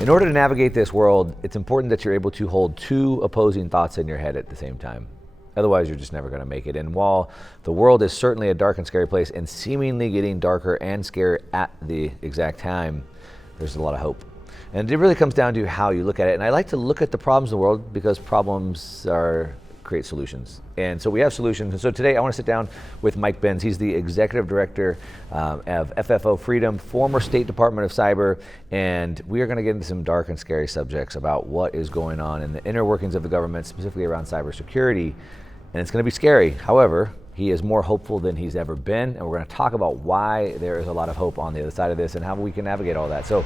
In order to navigate this world, it's important that you're able to hold two opposing thoughts in your head at the same time. Otherwise, you're just never going to make it. And while the world is certainly a dark and scary place and seemingly getting darker and scarier at the exact time, there's a lot of hope. And it really comes down to how you look at it. And I like to look at the problems in the world because problems create solutions. And so we have solutions. And so today I want to sit down with Mike Benz. He's the executive director of FFO Freedom, former State Department of Cyber. And we are going to get into some dark and scary subjects about what is going on in the inner workings of the government, specifically around cybersecurity. And it's going to be scary. However, he is more hopeful than he's ever been. And we're going to talk about why there is a lot of hope on the other side of this and how we can navigate all that. So,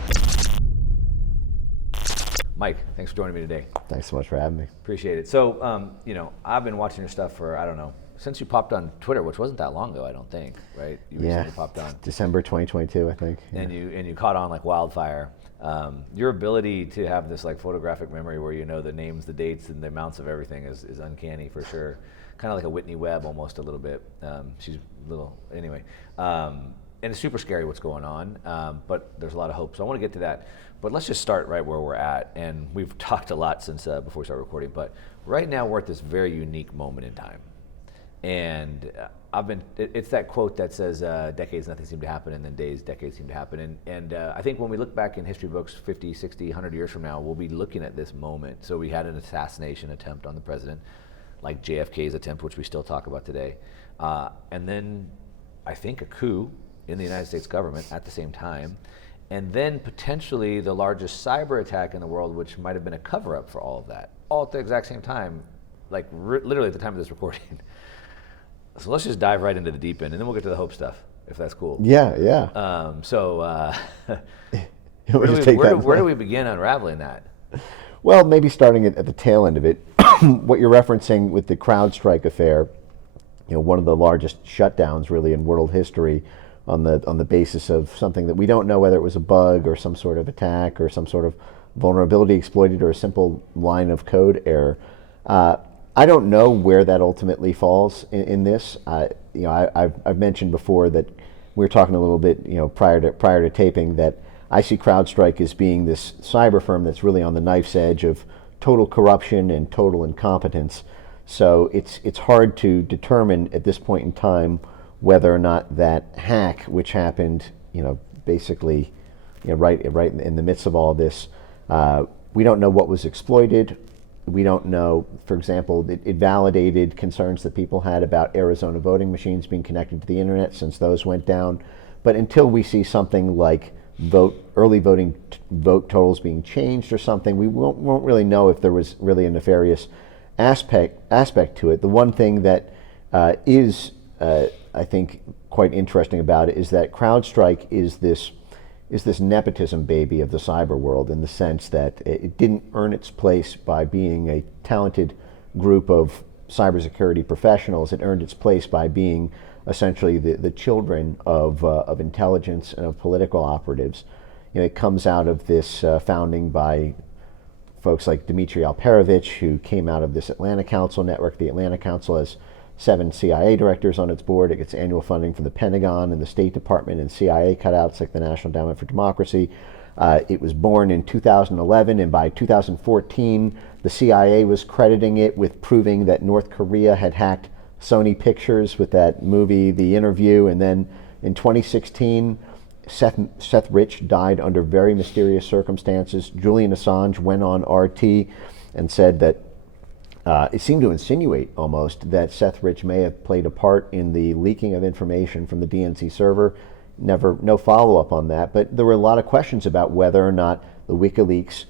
Mike, thanks for joining me today. Thanks so much for having me. Appreciate it. So, I've been watching your stuff for, I don't know, since you popped on Twitter, which wasn't that long ago, I don't think, right? You recently popped on. December 2022, I think. Yeah. And you caught on like wildfire. Your ability to have this like photographic memory where you know the names, the dates, and the amounts of everything is uncanny for sure. Kind of like a Whitney Webb almost a little bit. She's little, anyway. And it's super scary what's going on, but there's a lot of hope. So I want to get to that. But let's just start right where we're at. And we've talked a lot since before we started recording, but right now we're at this very unique moment in time. And it's that quote that says, decades nothing seemed to happen, and then days, decades seem to happen. And I think when we look back in history books 50, 60, 100 years from now, we'll be looking at this moment. So we had an assassination attempt on the president, like JFK's attempt, which we still talk about today. And then I think a coup in the United States government at the same time. And then potentially the largest cyber attack in the world, which might have been a cover-up for all of that, all at the exact same time, like literally at the time of this recording. So let's just dive right into the deep end, and then we'll get to the hope stuff, if that's cool. Yeah. Where do we begin unraveling that? Well, maybe starting at the tail end of it. What you're referencing with the Crowdstrike affair, one of the largest shutdowns really in world history, on the basis of something that we don't know whether it was a bug or some sort of attack or some sort of vulnerability exploited or a simple line of code error. I don't know where that ultimately falls in this. I've mentioned before that we were talking a little bit, prior to taping, that I see CrowdStrike as being this cyber firm that's really on the knife's edge of total corruption and total incompetence. So it's hard to determine at this point in time whether or not that hack, which happened, basically, right in the midst of all this, we don't know what was exploited. We don't know, for example, it validated concerns that people had about Arizona voting machines being connected to the internet, since those went down. But until we see something like early voting vote totals being changed or something, we won't really know if there was really a nefarious aspect to it. The one thing that is I think quite interesting about it is that CrowdStrike is this nepotism baby of the cyber world, in the sense that it didn't earn its place by being a talented group of cybersecurity professionals. It earned its place by being essentially the children of intelligence and of political operatives. It comes out of this founding by folks like Dmitry Alperovitch, who came out of this Atlanta Council network. The Atlanta Council has 7 CIA directors on its board. It gets annual funding from the Pentagon and the State Department and CIA cutouts like the National Endowment for Democracy. It was born in 2011, and by 2014, the CIA was crediting it with proving that North Korea had hacked Sony Pictures with that movie, The Interview. And then in 2016, Seth Rich died under very mysterious circumstances. Julian Assange went on RT and said that it seemed to insinuate almost that Seth Rich may have played a part in the leaking of information from the DNC server. No follow-up on that, but there were a lot of questions about whether or not the WikiLeaks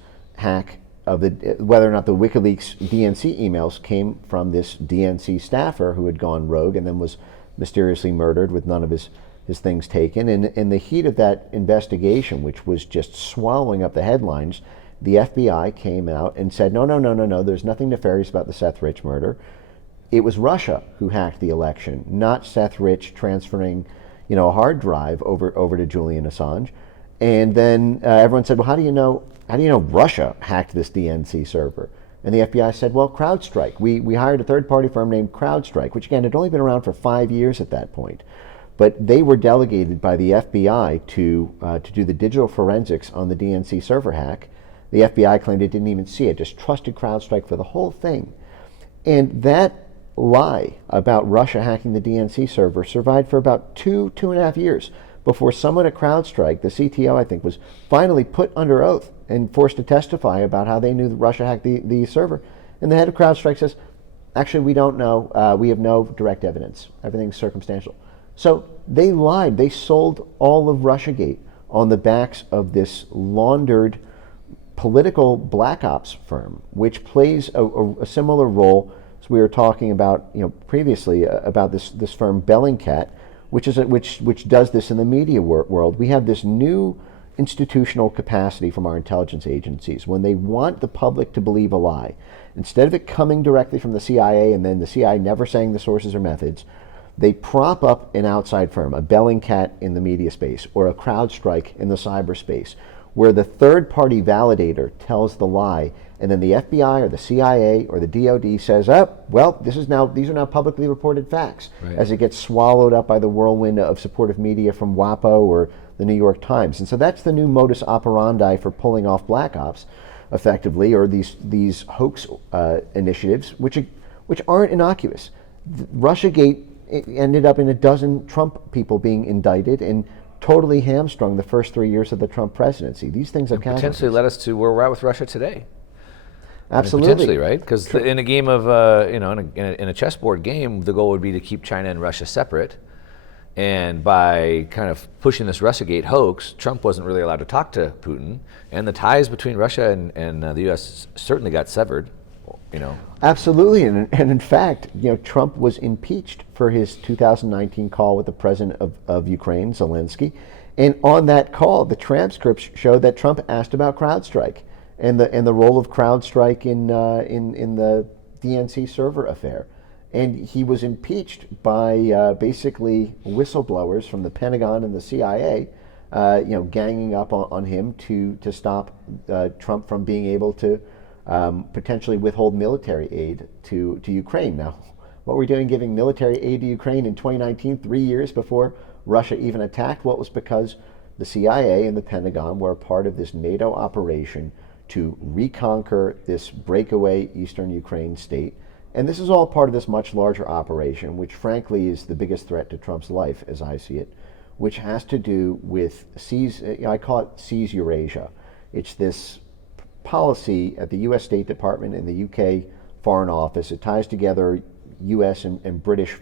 whether or not the WikiLeaks DNC emails came from this DNC staffer who had gone rogue and then was mysteriously murdered with none of his things taken. And in the heat of that investigation, which was just swallowing up the headlines, the FBI came out and said, no, there's nothing nefarious about the Seth Rich murder. It was Russia who hacked the election, not Seth Rich transferring, a hard drive over to Julian Assange. And then everyone said, well, how do you know Russia hacked this DNC server? And the FBI said, well, CrowdStrike. We hired a third-party firm named CrowdStrike, which again had only been around for 5 years at that point. But they were delegated by the FBI to do the digital forensics on the DNC server hack. The FBI claimed it didn't even see it, just trusted CrowdStrike for the whole thing. And that lie about Russia hacking the DNC server survived for about 2.5 years before someone at CrowdStrike, the CTO I think, was finally put under oath and forced to testify about how they knew that Russia hacked the server. And the head of CrowdStrike says, actually, we don't know. We have no direct evidence. Everything's circumstantial. So they lied. They sold all of Russiagate on the backs of this laundered political black ops firm, which plays a similar role as we were talking about, previously about this firm Bellingcat, which does this in the media world. We have this new institutional capacity from our intelligence agencies when they want the public to believe a lie. Instead of it coming directly from the CIA and then the CIA never saying the sources or methods, they prop up an outside firm, a Bellingcat in the media space or a CrowdStrike in the cyberspace, where the third-party validator tells the lie, and then the FBI or the CIA or the DoD says, these are now publicly reported facts, right, as it gets swallowed up by the whirlwind of supportive media from WAPO or the New York Times. And so that's the new modus operandi for pulling off black ops, effectively, or these hoax initiatives, which aren't innocuous. Russiagate ended up in a dozen Trump people being indicted and totally hamstrung the first 3 years of the Trump presidency. These things have potentially led us to where we're at with Russia today. Absolutely. Potentially, right? Because in a game of, in a chessboard game, the goal would be to keep China and Russia separate. And by kind of pushing this Russiagate hoax, Trump wasn't really allowed to talk to Putin, and the ties between Russia and the U.S. certainly got severed. Absolutely, and in fact, Trump was impeached for his 2019 call with the president of Ukraine, Zelensky, and on that call, the transcripts show that Trump asked about CrowdStrike and the role of CrowdStrike in the DNC server affair. And he was impeached by basically whistleblowers from the Pentagon and the CIA, ganging up on him to stop Trump from being able to potentially withhold military aid to Ukraine. Now, what we're doing giving military aid to Ukraine in 2019, 3 years before Russia even attacked, well, it was because the CIA and the Pentagon were a part of this NATO operation to reconquer this breakaway eastern Ukraine state. And this is all part of this much larger operation, which frankly is the biggest threat to Trump's life, as I see it, which has to do with I call it Seize Eurasia. It's this policy at the U.S. State Department and the U.K. Foreign Office. It ties together U.S. and British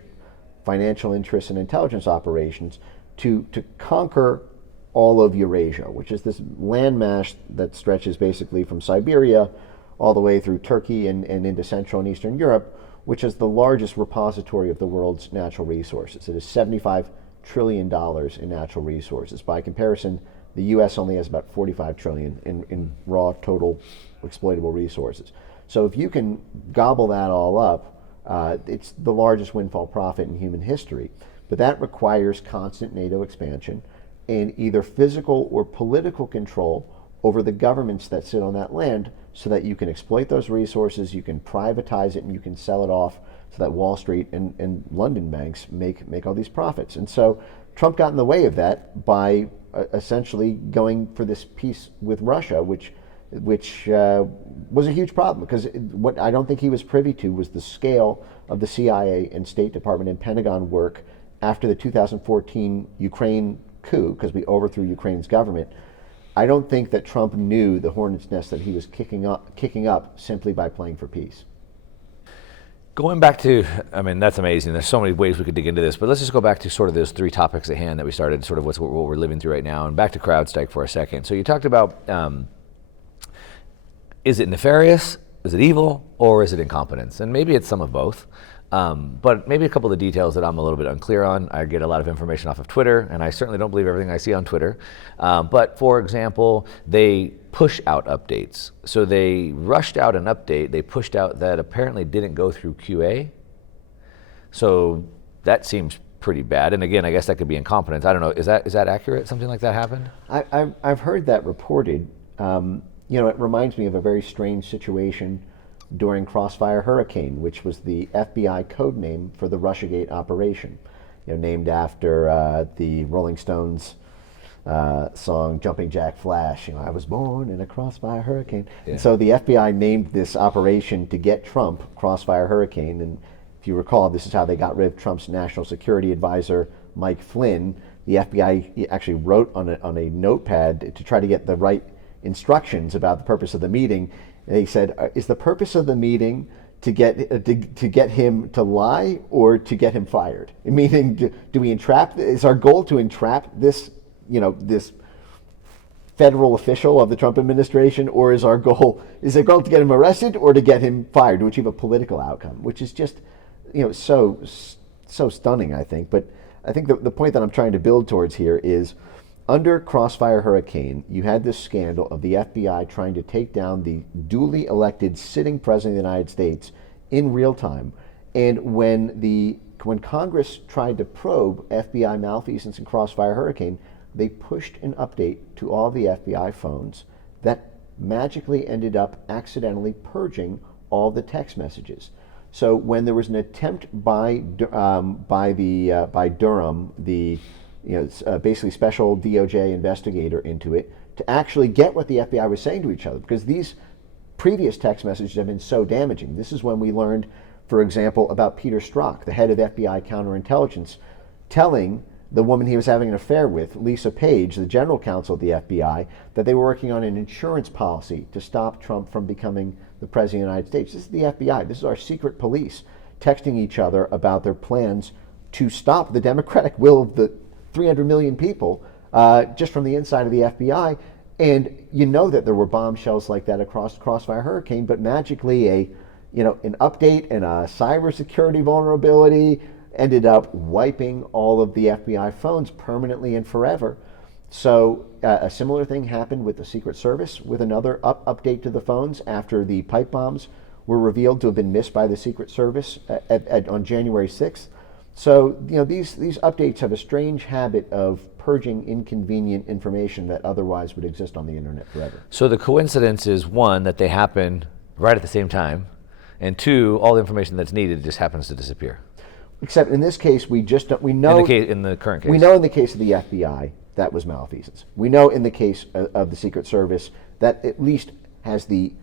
financial interests and intelligence operations to conquer all of Eurasia, which is this landmass that stretches basically from Siberia all the way through Turkey and into Central and Eastern Europe, which is the largest repository of the world's natural resources. It is $75 trillion in natural resources. By comparison, the U.S. only has about $45 trillion in raw total exploitable resources. So if you can gobble that all up, it's the largest windfall profit in human history. But that requires constant NATO expansion and either physical or political control over the governments that sit on that land so that you can exploit those resources, you can privatize it, and you can sell it off so that Wall Street and London banks make all these profits. And so Trump got in the way of that by essentially going for this peace with Russia, which was a huge problem, because what I don't think he was privy to was the scale of the CIA and State Department and Pentagon work after the 2014 Ukraine coup, because we overthrew Ukraine's government. I don't think that Trump knew the hornet's nest that he was kicking up simply by playing for peace. Going back to, that's amazing. There's so many ways we could dig into this, but let's just go back to sort of those three topics at hand that we started, sort of what we're living through right now, and back to CrowdStrike for a second. So you talked about, is it nefarious, is it evil, or is it incompetence? And maybe it's some of both. But maybe a couple of the details that I'm a little bit unclear on. I get a lot of information off of Twitter, and I certainly don't believe everything I see on Twitter. But for example, they push out updates. So they rushed out an update they pushed out that apparently didn't go through QA. So that seems pretty bad. And again, I guess that could be incompetence. I don't know. Is that accurate? Something like that happened? I've heard that reported. It reminds me of a very strange situation during Crossfire Hurricane, which was the FBI code name for the Russiagate operation, named after the Rolling Stones song Jumping Jack Flash, I was born in a crossfire hurricane. Yeah. And so the FBI named this operation to get Trump Crossfire Hurricane, and if you recall, this is how they got rid of Trump's national security advisor, Mike Flynn. The FBI actually wrote on a notepad to try to get the right instructions about the purpose of the meeting. And they said, is the purpose of the meeting to get him to lie or to get him fired? Meaning, do we entrap? Is our goal to entrap this, this federal official of the Trump administration, or is our goal to get him arrested or to get him fired to achieve a political outcome? Which is just, so stunning, I think. But I think the point that I'm trying to build towards here is, under Crossfire Hurricane, you had this scandal of the FBI trying to take down the duly elected sitting president of the United States in real time. And when Congress tried to probe FBI malfeasance in Crossfire Hurricane, they pushed an update to all the FBI phones that magically ended up accidentally purging all the text messages. So when there was an attempt by Durham, the basically special DOJ investigator, into it to actually get what the FBI was saying to each other, because these previous text messages have been so damaging. This is when we learned, for example, about Peter Strzok, the head of FBI counterintelligence, telling the woman he was having an affair with, Lisa Page, the general counsel of the FBI, that they were working on an insurance policy to stop Trump from becoming the president of the United States. This is the FBI. This is our secret police texting each other about their plans to stop the democratic will of the 300 million people just from the inside of the FBI. And that there were bombshells like that across Crossfire Hurricane, but magically an update and a cybersecurity vulnerability ended up wiping all of the FBI phones permanently and forever. So a similar thing happened with the Secret Service, with another update to the phones after the pipe bombs were revealed to have been missed by the Secret Service on January 6th. So these updates have a strange habit of purging inconvenient information that otherwise would exist on the internet forever. So the coincidence is, one, that they happen right at the same time, and two, all the information that's needed just happens to disappear. Except in this case, we know in the current case, we know in the case of the FBI that was malfeasance. We know in the case of the Secret Service that at least you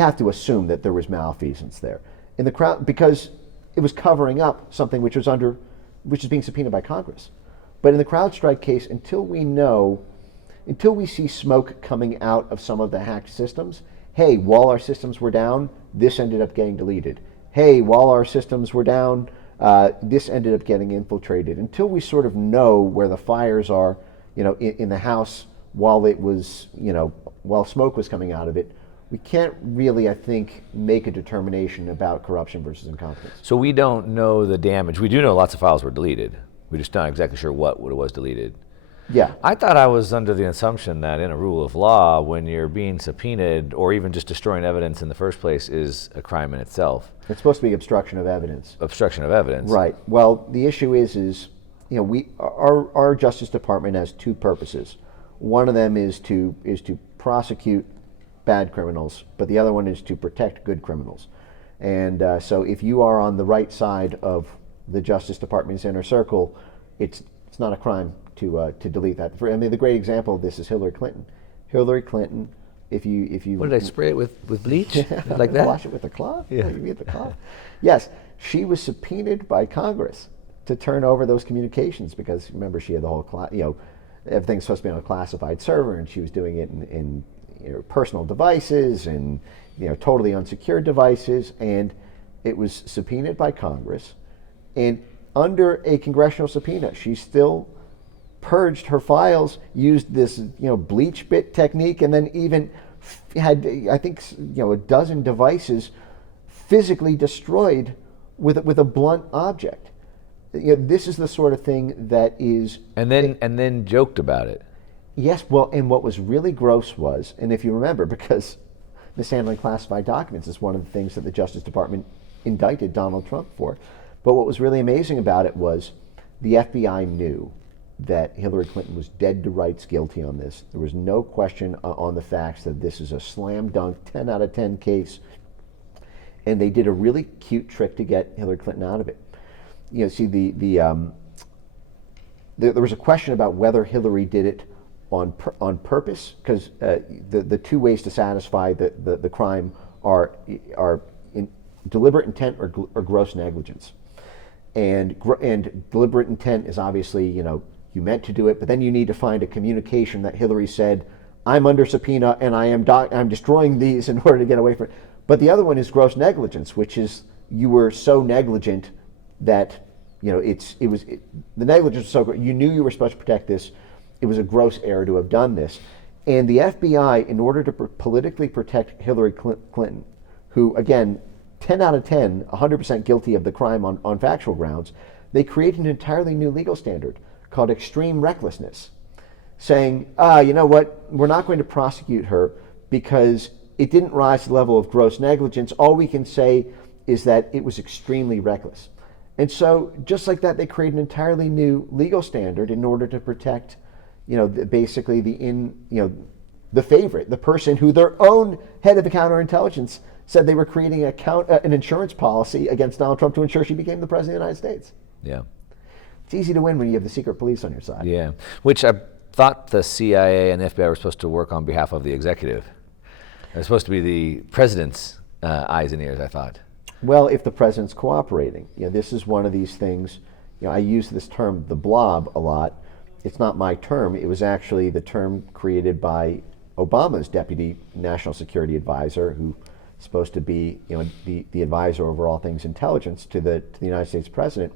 have to assume that there was malfeasance there in the crowd, because it was covering up something which is being subpoenaed by Congress. But in the Crowdstrike case, until we see smoke coming out of some of the hacked systems, hey, while our systems were down, this ended up getting deleted. Hey, while our systems were down, this ended up getting infiltrated. Until we sort of know where the fires are, in the house while smoke was coming out of it, we can't really, I think, make a determination about corruption versus incompetence. So we don't know the damage. We do know lots of files were deleted. We're just not exactly sure what it was deleted. Yeah. I thought I was under the assumption that in a rule of law, when you're being subpoenaed or even just destroying evidence in the first place is a crime in itself. It's supposed to be obstruction of evidence. Obstruction of evidence. Right. Well, the issue is our Justice Department has two purposes. One of them is to prosecute bad criminals, but the other one is to protect good criminals. And so if you are on the right side of the Justice Department's inner circle, it's not a crime to delete that. I mean, the great example of this is Hillary Clinton. Hillary Clinton, if you what did I spray it with bleach like that? Wash it with a cloth. Yeah, you mean the cloth. Yes, she was subpoenaed by Congress to turn over those communications, because remember, she had the whole everything's supposed to be on a classified server, and she was doing it in personal devices and totally unsecured devices, and it was subpoenaed by Congress, and under a congressional subpoena, she still purged her files, used this bleach bit technique, and then even had, I think, a dozen devices physically destroyed with a blunt object. This is the sort of thing that is, and then joked about it. Yes, well, and what was really gross was, and if you remember, because mishandling classified documents is one of the things that the Justice Department indicted Donald Trump for, but what was really amazing about it was the FBI knew that Hillary Clinton was dead to rights guilty on this. There was no question on the facts that this is a slam dunk 10 out of 10 case, and they did a really cute trick to get Hillary Clinton out of it. See, there was a question about whether Hillary did it on purpose, because the two ways to satisfy the crime are in deliberate intent or gross negligence. And deliberate intent is obviously, you meant to do it, but then you need to find a communication that Hillary said, I'm under subpoena and I'm destroying these in order to get away from it. But the other one is gross negligence, which is you were so negligent that the negligence was so great. You knew you were supposed to protect this. It was a gross error to have done this. And the FBI, in order to politically protect Hillary Clinton, who, again, 10 out of 10, 100% guilty of the crime on factual grounds, they created an entirely new legal standard called extreme recklessness, saying, you know what, we're not going to prosecute her because it didn't rise to the level of gross negligence. All we can say is that it was extremely reckless. And so, just like that, they create an entirely new legal standard in order to protect, basically the favorite, the person who their own head of the counterintelligence said they were creating an insurance policy against Donald Trump to ensure she became the president of the United States. Yeah. It's easy to win when you have the secret police on your side. Yeah, which I thought the CIA and the FBI were supposed to work on behalf of the executive. They're supposed to be the president's eyes and ears, I thought. Well, if the president's cooperating. This is one of these things, I use this term, the Blob, a lot. It's not my term. It was actually the term created by Obama's deputy national security advisor, who is supposed to be, the advisor over all things intelligence to the United States president.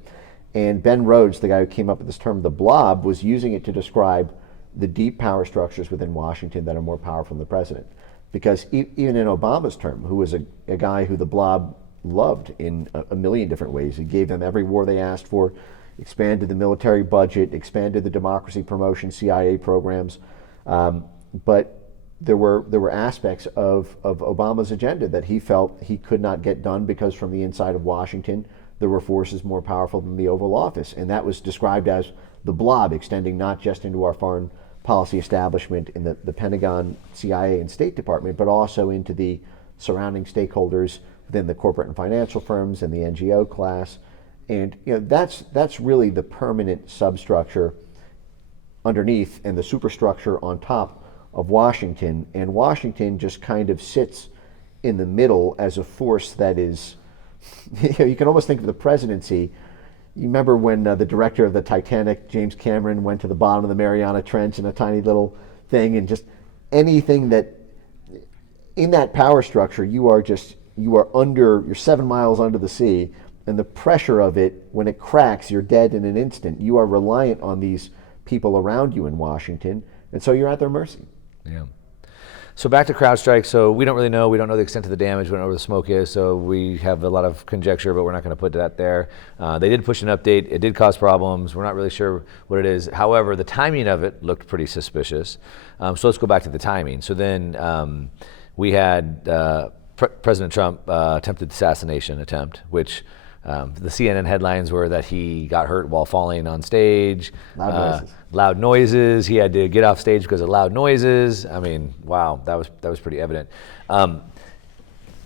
And Ben Rhodes, the guy who came up with this term, the Blob, was using it to describe the deep power structures within Washington that are more powerful than the president. Because even in Obama's term, who was a guy who the Blob loved in a million different ways, he gave them every war they asked for, expanded the military budget, expanded the democracy promotion CIA programs, but there were aspects of Obama's agenda that he felt he could not get done because from the inside of Washington there were forces more powerful than the Oval Office, and that was described as the Blob, extending not just into our foreign policy establishment in the Pentagon, CIA, and State Department, but also into the surrounding stakeholders within the corporate and financial firms and the NGO class. And that's really the permanent substructure underneath and the superstructure on top of Washington. And Washington just kind of sits in the middle as a force that is, you can almost think of the presidency. You remember when the director of the Titanic, James Cameron, went to the bottom of the Mariana Trench in a tiny little thing, and just anything that, in that power structure, you're 7 miles under the sea, and the pressure of it, when it cracks, you're dead in an instant. You are reliant on these people around you in Washington, and so you're at their mercy. Yeah. So back to CrowdStrike. So we don't really know. We don't know the extent of the damage. We don't know where the smoke is. So we have a lot of conjecture, but we're not going to put that there. They did push an update. It did cause problems. We're not really sure what it is. However, the timing of it looked pretty suspicious. So let's go back to the timing. So then we had President Trump attempted assassination attempt, which the CNN headlines were that he got hurt while falling on stage. Loud noises. He had to get off stage because of loud noises. I mean, wow, that was pretty evident.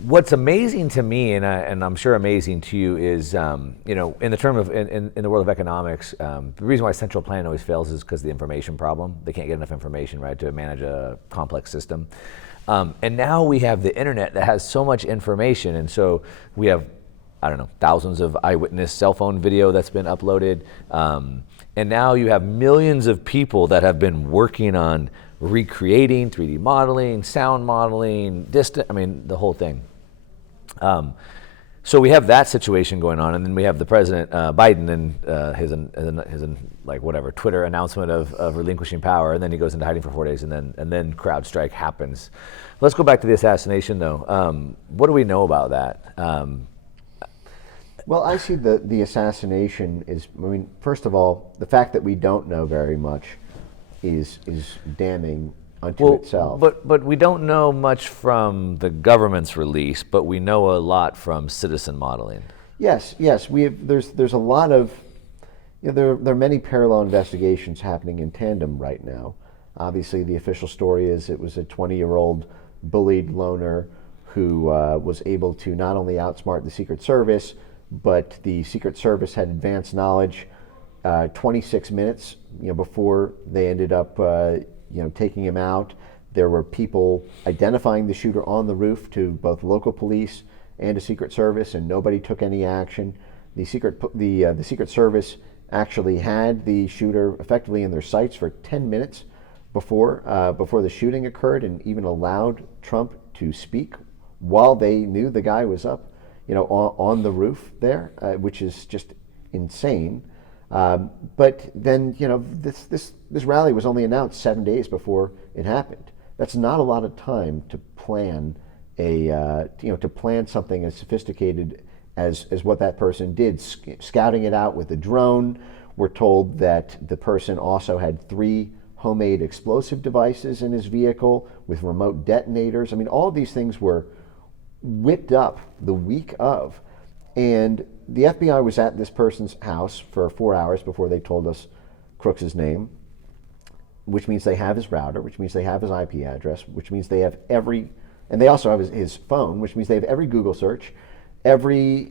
What's amazing to me, and I'm sure amazing to you, is in the term of in the world of economics, the reason why central planning always fails is because of the information problem. They can't get enough information, right, to manage a complex system. And now we have the internet that has so much information, and so we have, I don't know, thousands of eyewitness cell phone video that's been uploaded. And now you have millions of people that have been working on recreating, 3D modeling, sound modeling, the whole thing. So we have that situation going on, and then we have the President Biden and his Twitter announcement of relinquishing power, and then he goes into hiding for 4 days, and then CrowdStrike happens. Let's go back to the assassination, though. What do we know about that? Well, I see the assassination is, first of all, the fact that we don't know very much is damning unto itself. But we don't know much from the government's release, but we know a lot from citizen modeling. Yes. There's a lot of, there are many parallel investigations happening in tandem right now. Obviously, the official story is it was a 20-year-old bullied loner who was able to not only outsmart the Secret Service, but the Secret Service had advanced knowledge 26 minutes before they ended up taking him out. There were people identifying the shooter on the roof to both local police and a Secret Service, and nobody took any action. The Secret Service actually had the shooter effectively in their sights for 10 minutes before the shooting occurred, and even allowed Trump to speak while they knew the guy was up, on the roof there, which is just insane. But then, this rally was only announced 7 days before it happened. That's not a lot of time to plan something as sophisticated as what that person did, scouting it out with a drone. We're told that the person also had 3 homemade explosive devices in his vehicle with remote detonators. I mean, all of these things were whipped up the week of, and the FBI was at this person's house for 4 hours before they told us Crooks's name, which means they have his router, which means they have his IP address, which means they have and they also have his phone, which means they have every Google search, every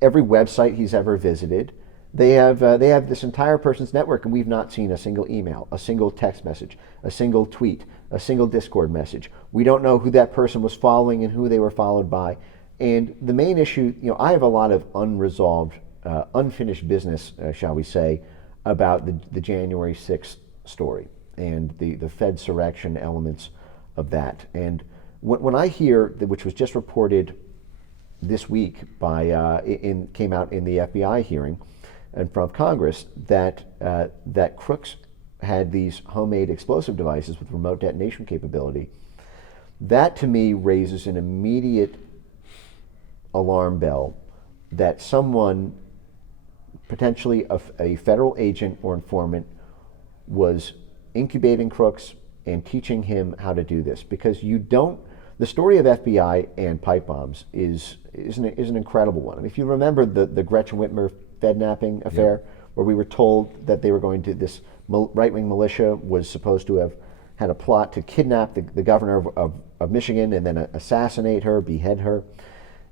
website he's ever visited. They have this entire person's network, and we've not seen a single email, a single text message, a single tweet, a single Discord message. We don't know who that person was following and who they were followed by. And the main issue, I have a lot of unresolved, unfinished business, shall we say, about the January 6th story and the Fedsurrection elements of that. And when I hear, which was just reported this week came out in the FBI hearing in front of Congress, that Crooks had these homemade explosive devices with remote detonation capability, that to me raises an immediate alarm bell that someone, potentially a federal agent or informant, was incubating Crooks and teaching him how to do this. Because the story of FBI and pipe bombs is an incredible one. I mean, if you remember the Gretchen Whitmer Fednapping affair, where we were told that they were going to, this right-wing militia was supposed to have had a plot to kidnap the governor of Michigan and then assassinate her, behead her.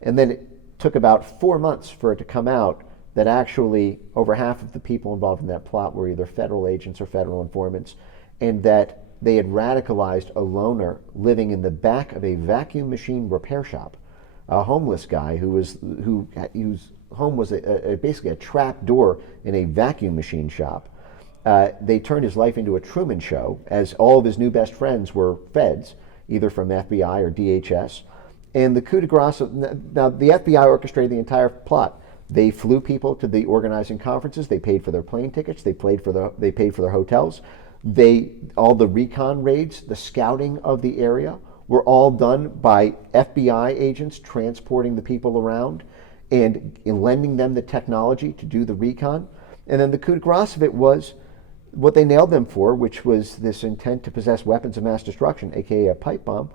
And then it took about 4 months for it to come out that actually over half of the people involved in that plot were either federal agents or federal informants, and that they had radicalized a loner living in the back of a vacuum machine repair shop, a homeless guy whose home was basically a trap door in a vacuum machine shop. They turned his life into a Truman Show, as all of his new best friends were feds, either from FBI or DHS. And the coup de grace, now the FBI orchestrated the entire plot. They flew people to the organizing conferences. They paid for their plane tickets. They paid for their hotels. All the recon raids, the scouting of the area, were all done by FBI agents transporting the people around and lending them the technology to do the recon. And then the coup de grace of it was what they nailed them for, which was this intent to possess weapons of mass destruction, aka a pipe bomb.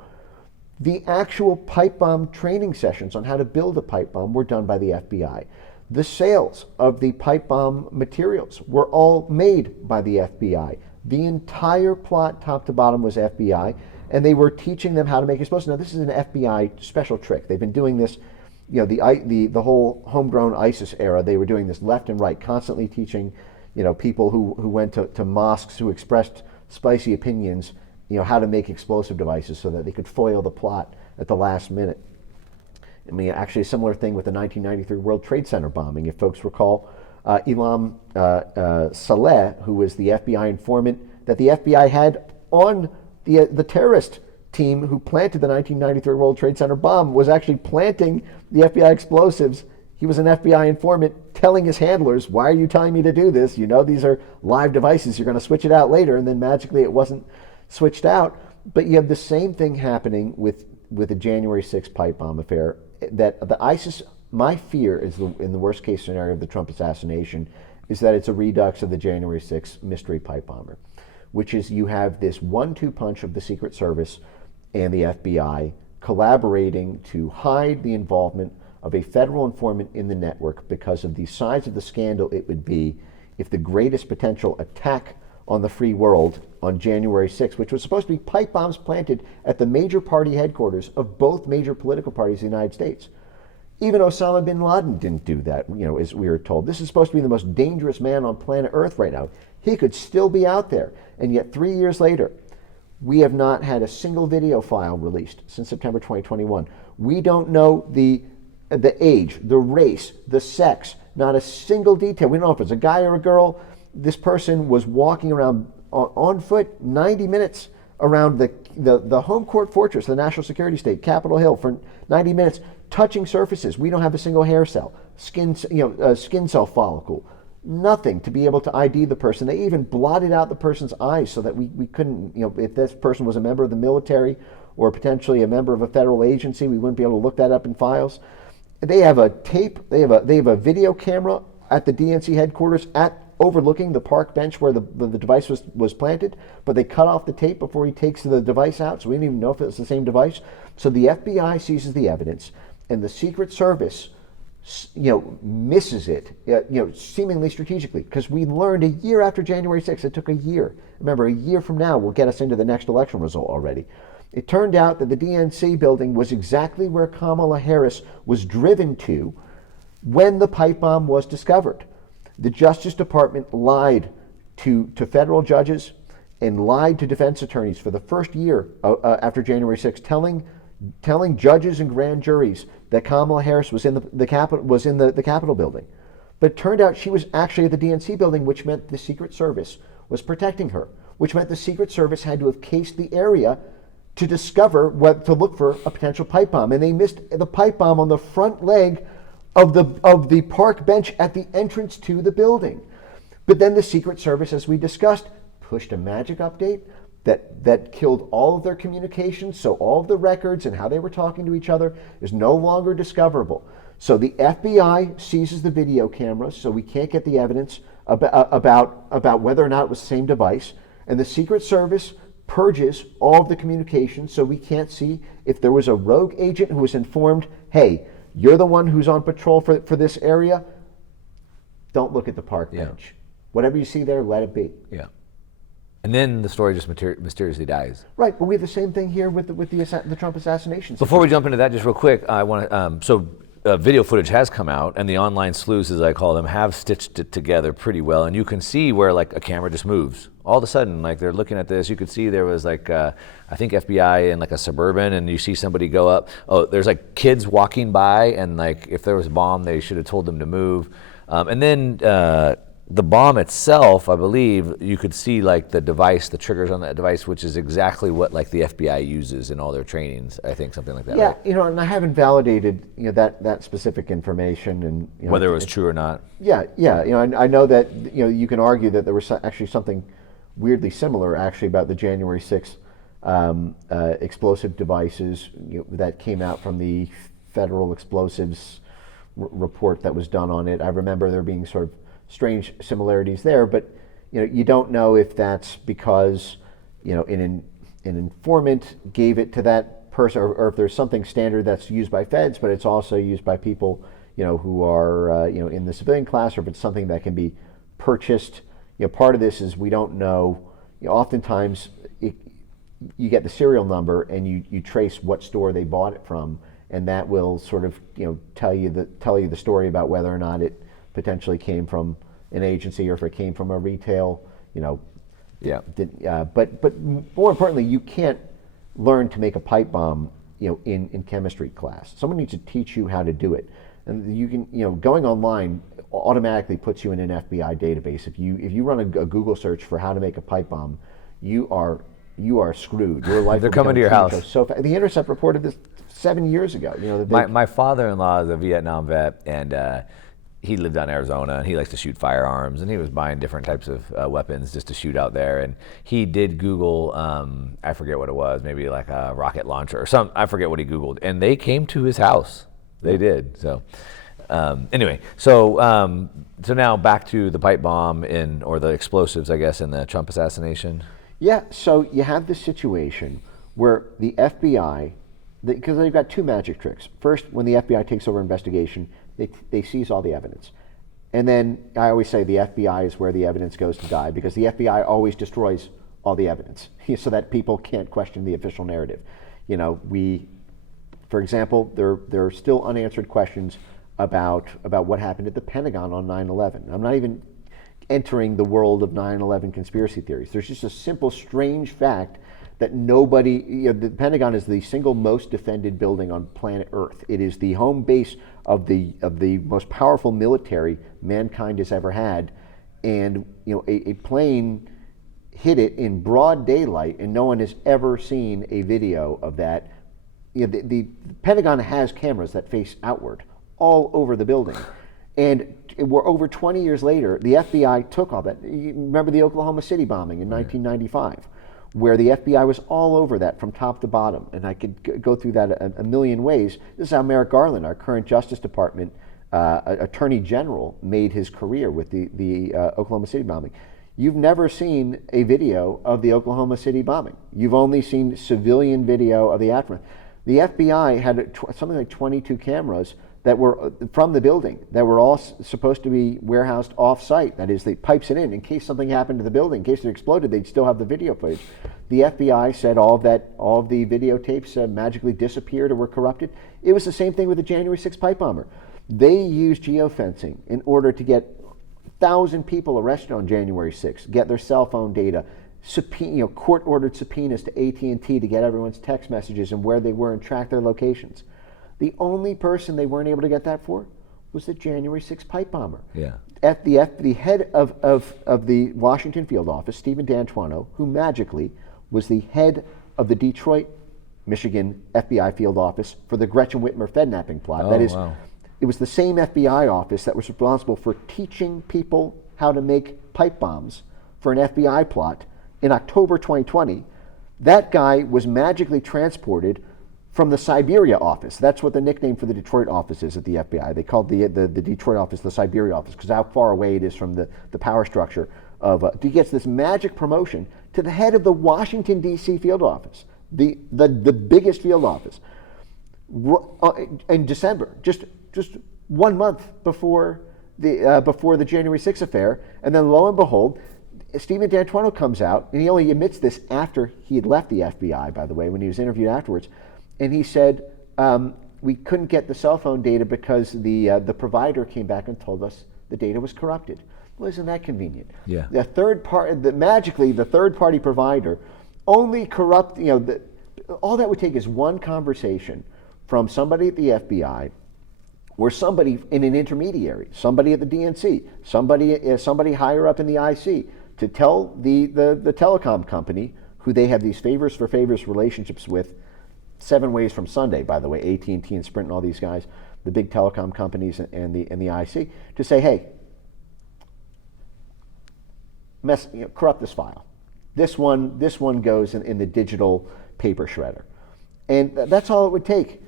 The actual pipe bomb training sessions on how to build a pipe bomb were done by the FBI. The sales of the pipe bomb materials were all made by the FBI. The entire plot, top to bottom, was FBI, and they were teaching them how to make explosives. Now, this is an FBI special trick. They've been doing this, the whole homegrown ISIS era. They were doing this left and right, constantly teaching, people who went to mosques, who expressed spicy opinions, how to make explosive devices so that they could foil the plot at the last minute. I mean, actually a similar thing with the 1993 World Trade Center bombing. If folks recall, Ilham Saleh, who was the FBI informant that the FBI had on the terrorist team who planted the 1993 World Trade Center bomb, was actually planting the FBI explosives. He was an FBI informant telling his handlers, "Why are you telling me to do this? These are live devices. You're going to switch it out later." And then magically it wasn't switched out. But you have the same thing happening with the January 6th pipe bomb affair. That the ISIS, my fear is in the worst case scenario of the Trump assassination, is that it's a redux of the January 6th mystery pipe bomber, which is you have this 1-2 punch of the Secret Service and the FBI collaborating to hide the involvement of a federal informant in the network because of the size of the scandal it would be if the greatest potential attack on the free world on January 6th, which was supposed to be pipe bombs planted at the major party headquarters of both major political parties in the United States. Even Osama bin Laden didn't do that, as we were told. This is supposed to be the most dangerous man on planet Earth right now. He could still be out there. And yet 3 years later, we have not had a single video file released since September 2021. We don't know the age, the race, the sex, not a single detail. We don't know if it's a guy or a girl. This person was walking around on foot 90 minutes around the home court fortress, the national security state, Capitol Hill, for 90 minutes, touching surfaces. We don't have a single hair cell, skin cell follicle, nothing to be able to ID the person. They even blotted out the person's eyes so that we couldn't, if this person was a member of the military or potentially a member of a federal agency, we wouldn't be able to look that up in files. They have a tape, they have a video camera at the DNC headquarters overlooking the park bench where the device was planted, but they cut off the tape before he takes the device out, so we didn't even know if it was the same device. So the FBI seizes the evidence, and the Secret Service, misses it, seemingly strategically, because we learned a year after January 6th, it took a year. Remember, a year from now will get us into the next election result already. It turned out that the DNC building was exactly where Kamala Harris was driven to when the pipe bomb was discovered. The Justice Department lied to federal judges and lied to defense attorneys for the first year after January 6th, telling judges and grand juries that Kamala Harris was in the Capitol building. But it turned out she was actually at the DNC building, which meant the Secret Service was protecting her, which meant the Secret Service had to have cased the area to look for a potential pipe bomb. And they missed the pipe bomb on the front leg of the park bench at the entrance to the building. But then the Secret Service, as we discussed, pushed a magic update that killed all of their communications, so all of the records and how they were talking to each other is no longer discoverable. So the FBI seizes the video cameras, so we can't get the evidence about whether or not it was the same device, and the Secret Service purges all of the communications, so we can't see if there was a rogue agent who was informed, hey, you're the one who's on patrol for this area. Don't look at the park bench. Whatever you see there, let it be. Yeah. And then the story just mysteriously dies. Right, but we have the same thing here with the Trump assassination. Before we jump into that, just real quick, I want to. Video footage has come out, and the online sleuths, as I call them, have stitched it together pretty well. And you can see where like a camera just moves. All of a sudden, like they're looking at this, you could see there was like, I think FBI in like a Suburban, and you see somebody go up. Oh, there's like kids walking by, and like if there was a bomb, they should have told them to move. And then the bomb itself, I believe, you could see like the device, the triggers on that device, which is exactly what like the FBI uses in all their trainings. I think something like that. Yeah, right? and I haven't validated that specific information and whether it was true or not. Yeah. I know that you can argue that there was actually something weirdly similar actually about the January 6th explosive devices that came out from the federal explosives report that was done on it. I remember there being sort of strange similarities there, but you don't know if that's because an informant gave it to that person, or if there's something standard that's used by feds, but it's also used by people who are in the civilian class, or if it's something that can be purchased. Part of this is we don't know. Oftentimes, you get the serial number and you trace what store they bought it from, and that will sort of tell you the story about whether or not it potentially came from an agency or if it came from a retail, but more importantly, you can't learn to make a pipe bomb, in chemistry class. Someone needs to teach you how to do it. And you can, going online automatically puts you in an FBI database. If you run a Google search for how to make a pipe bomb, you are screwed. Your life They're coming to your house. So The Intercept reported this 7 years ago. My father-in-law is a Vietnam vet, and he lived down in Arizona, and he likes to shoot firearms, and he was buying different types of weapons just to shoot out there. And he did Google, I forget what it was, maybe like a rocket launcher or I forget what he Googled, and they came to his house. They did. So anyway, so now back to the pipe bomb or the explosives, I guess, in the Trump assassination. Yeah, so you have this situation where the FBI, because they've got two magic tricks. First, when the FBI takes over investigation, they seize all the evidence. And then I always say the FBI is where the evidence goes to die, because the FBI always destroys all the evidence so that people can't question the official narrative. For example, there are still unanswered questions about what happened at the Pentagon on 9/11. I'm not even entering the world of 9/11 conspiracy theories. There's just a simple, strange fact that nobody, the Pentagon is the single most defended building on planet Earth. It is the home base of the most powerful military mankind has ever had, and a plane hit it in broad daylight, and no one has ever seen a video of that. The Pentagon has cameras that face outward all over the building. And we're over 20 years later, the FBI took all that. You remember the Oklahoma City bombing in 1995, where the FBI was all over that from top to bottom. And I could go through that a million ways. This is how Merrick Garland, our current Justice Department Attorney General, made his career with the Oklahoma City bombing. You've never seen a video of the Oklahoma City bombing. You've only seen civilian video of the aftermath. The FBI had something like 22 cameras that were from the building that were all supposed to be warehoused off-site. That is, they pipes it in case something happened to the building. In case it exploded, they'd still have the video footage. The FBI said all of the videotapes magically disappeared or were corrupted. It was the same thing with the January 6th pipe bomber. They used geofencing in order to get 1,000 people arrested on January 6th, get their cell phone data, court-ordered subpoenas to AT&T to get everyone's text messages and where they were and track their locations. The only person they weren't able to get that for was the January 6th pipe bomber. Yeah. The head of the Washington field office, Stephen D'Antuono, who magically was the head of the Detroit, Michigan FBI field office for the Gretchen Whitmer Fednapping plot. Oh, that is, wow. It was the same FBI office that was responsible for teaching people how to make pipe bombs for an FBI plot in October 2020. That guy was magically transported from the Siberia office. That's what the nickname for the Detroit office is at the FBI. They called the Detroit office the Siberia office because how far away it is from the power structure of. He gets this magic promotion to the head of the Washington D.C. field office, the biggest field office, in December, just 1 month before the January 6th affair, and then lo and behold, Stephen D'Antuono comes out, and he only admits this after he had left the FBI, by the way, when he was interviewed afterwards. And he said, we couldn't get the cell phone data because the provider came back and told us the data was corrupted. Well, isn't that convenient? Yeah. Magically, the third-party provider only corrupt, all that would take is one conversation from somebody at the FBI or somebody in an intermediary, somebody at the DNC, somebody higher up in the IC, to tell the telecom company, who they have these favors for favors relationships with, 7 ways from Sunday, by the way, AT&T and Sprint and all these guys, the big telecom companies and the IC, to say, hey, corrupt this file. This one goes in the digital paper shredder, and that's all it would take.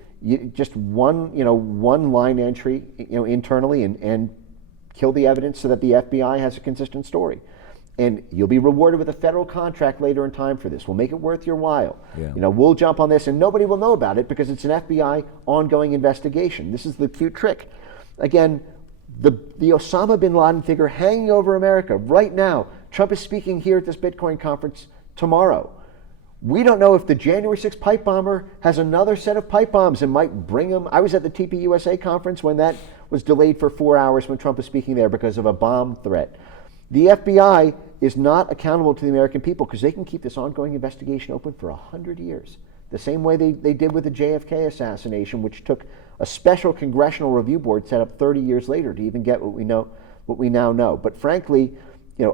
Just one line entry, internally, and kill the evidence so that the FBI has a consistent story. And you'll be rewarded with a federal contract later in time for this. We'll make it worth your while. Yeah. We'll jump on this, and nobody will know about it because it's an FBI ongoing investigation. This is the cute trick. Again, the Osama bin Laden figure hanging over America right now. Trump is speaking here at this Bitcoin conference tomorrow. We don't know if the January 6th pipe bomber has another set of pipe bombs and might bring them. I was at the TPUSA conference when that was delayed for 4 hours when Trump was speaking there because of a bomb threat. The FBI is not accountable to the American people because they can keep this ongoing investigation open for 100 years. The same way they did with the JFK assassination, which took a special congressional review board set up 30 years later to even get what we now know. But frankly,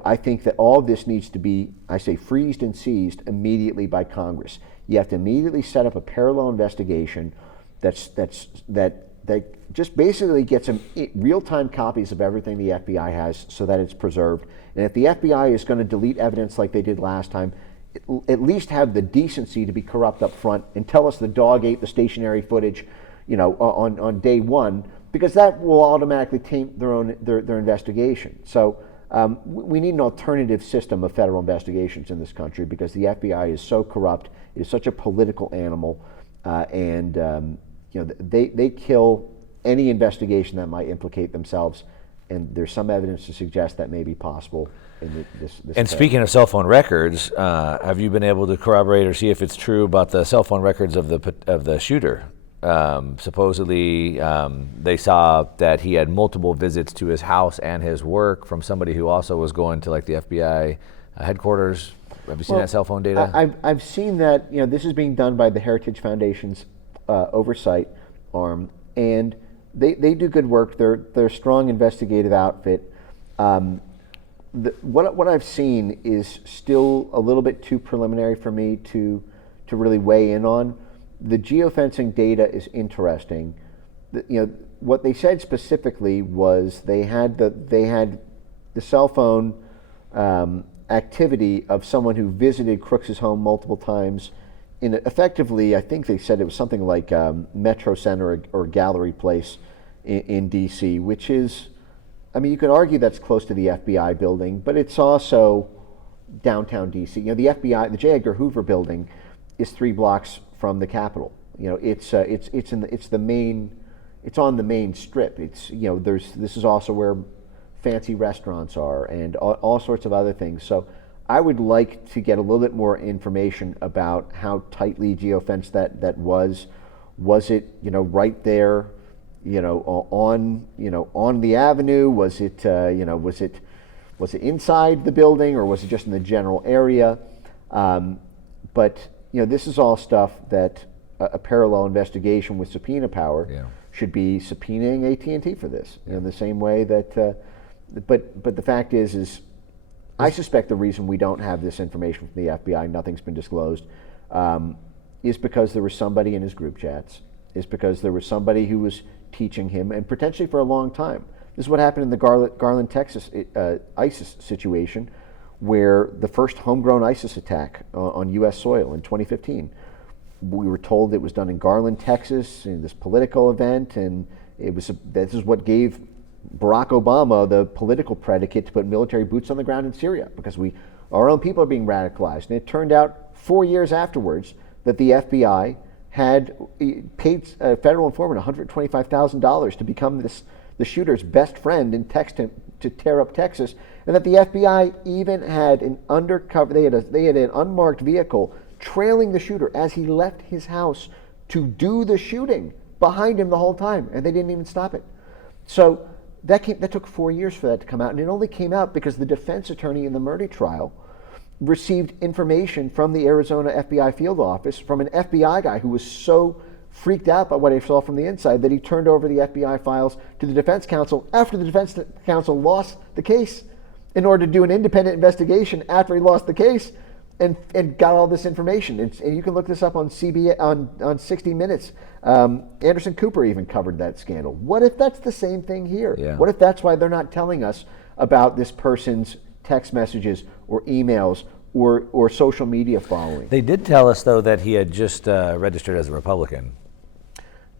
I think that all of this needs to be, I say, freezed and seized immediately by Congress. You have to immediately set up a parallel investigation that just basically gets some real-time copies of everything the FBI has so that it's preserved. And if the FBI is going to delete evidence like they did last time, at least have the decency to be corrupt up front and tell us the dog ate the stationary footage, on day one, because that will automatically taint their investigation. So we need an alternative system of federal investigations in this country because the FBI is so corrupt. It is such a political animal, and they kill any investigation that might implicate themselves, and there's some evidence to suggest that may be possible in this And speaking of cell phone records, have you been able to corroborate or see if it's true about the cell phone records of the shooter Supposedly, they saw that he had multiple visits to his house and his work from somebody who also was going to like the FBI headquarters. Have you seen that cell phone data? I've seen that. This is being done by the Heritage Foundation's oversight arm, and they do good work. They're a strong investigative outfit. What I've seen is still a little bit too preliminary for me to really weigh in on. The geofencing data is interesting. What they said specifically was they had the cell phone activity of someone who visited Crooks's home multiple times in effectively, I think they said it was something like Metro Center or Gallery Place in DC, which is, you could argue that's close to the FBI building, but it's also downtown DC. The FBI, the J. Edgar Hoover building, is 3 blocks from the Capitol. It's on the main strip. This is also where fancy restaurants are and all sorts of other things. So I would like to get a little bit more information about how tightly geofenced that was. Was it right there, on the avenue? Was it was it inside the building, or was it just in the general area? But this is all stuff that a parallel investigation with subpoena power should be subpoenaing AT&T for this. In the same way that. But the fact is I suspect the reason we don't have this information from the FBI, nothing's been disclosed, is because there was somebody in his group chats, is because there was somebody who was teaching him, and potentially for a long time. This is what happened in the Garland, Texas ISIS situation, where the first homegrown ISIS attack on U.S. soil in 2015. We were told it was done in Garland, Texas, in this political event, and this is what gave Barack Obama the political predicate to put military boots on the ground in Syria, because our own people are being radicalized. And it turned out 4 years afterwards that the FBI had paid a federal informant $125,000 to become the shooter's best friend and text him to tear up Texas, and that the FBI even had an undercover, they had an unmarked vehicle trailing the shooter as he left his house to do the shooting behind him the whole time, and they didn't even stop it. So that took 4 years for that to come out, and it only came out because the defense attorney in the Murday trial received information from the Arizona FBI field office from an FBI guy who was so freaked out by what he saw from the inside that he turned over the FBI files to the defense counsel after the defense counsel lost the case, in order to do an independent investigation after he lost the case, and got all this information. And you can look this up on on 60 Minutes. Anderson Cooper even covered that scandal. What if that's the same thing here? Yeah. What if that's why they're not telling us about this person's text messages or emails or social media following? They did tell us, though, that he had just registered as a Republican.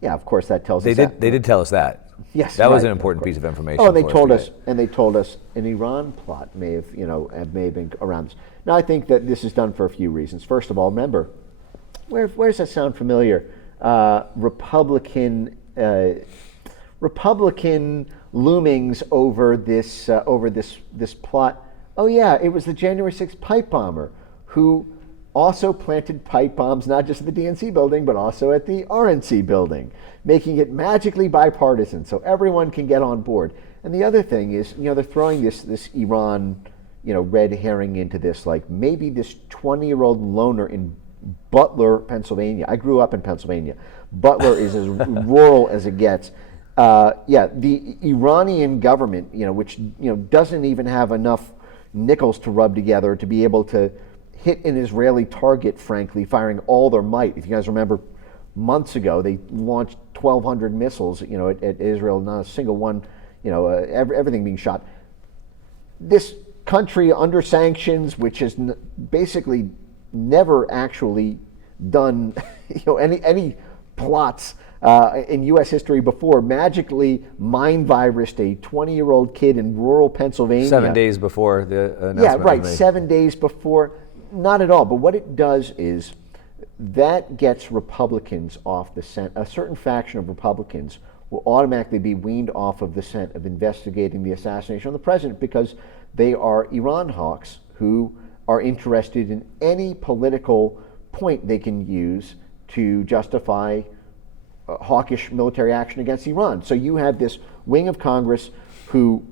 Yeah, of course that tells us that. They did tell us that. Yes, that was an important piece of information. Oh, and they told us an Iran plot may have been around this. Now, I think that this is done for a few reasons. First of all, remember, where's that sound familiar? Republican loomings over this plot. Oh yeah, it was the January 6th pipe bomber who also planted pipe bombs not just at the DNC building but also at the RNC building, making it magically bipartisan so everyone can get on board. And the other thing is, they're throwing this Iran, red herring into this, like maybe this 20-year-old loner in Butler, Pennsylvania. I grew up in Pennsylvania. Butler is as rural as it gets. The Iranian government, which doesn't even have enough nickels to rub together to be able to hit an Israeli target, frankly, firing all their might. If you guys remember, months ago, they launched 1,200 missiles, at Israel, not a single one, everything being shot. This country under sanctions, which has basically never actually done, any plots in U.S. history before, magically mind virused a 20-year-old kid in rural Pennsylvania. 7 days before the announcement. Yeah, right, 7 days before. Not at all. But what it does is that gets Republicans off the scent. A certain faction of Republicans will automatically be weaned off of the scent of investigating the assassination of the president, because they are Iran hawks who are interested in any political point they can use to justify hawkish military action against Iran. So you have this wing of Congress who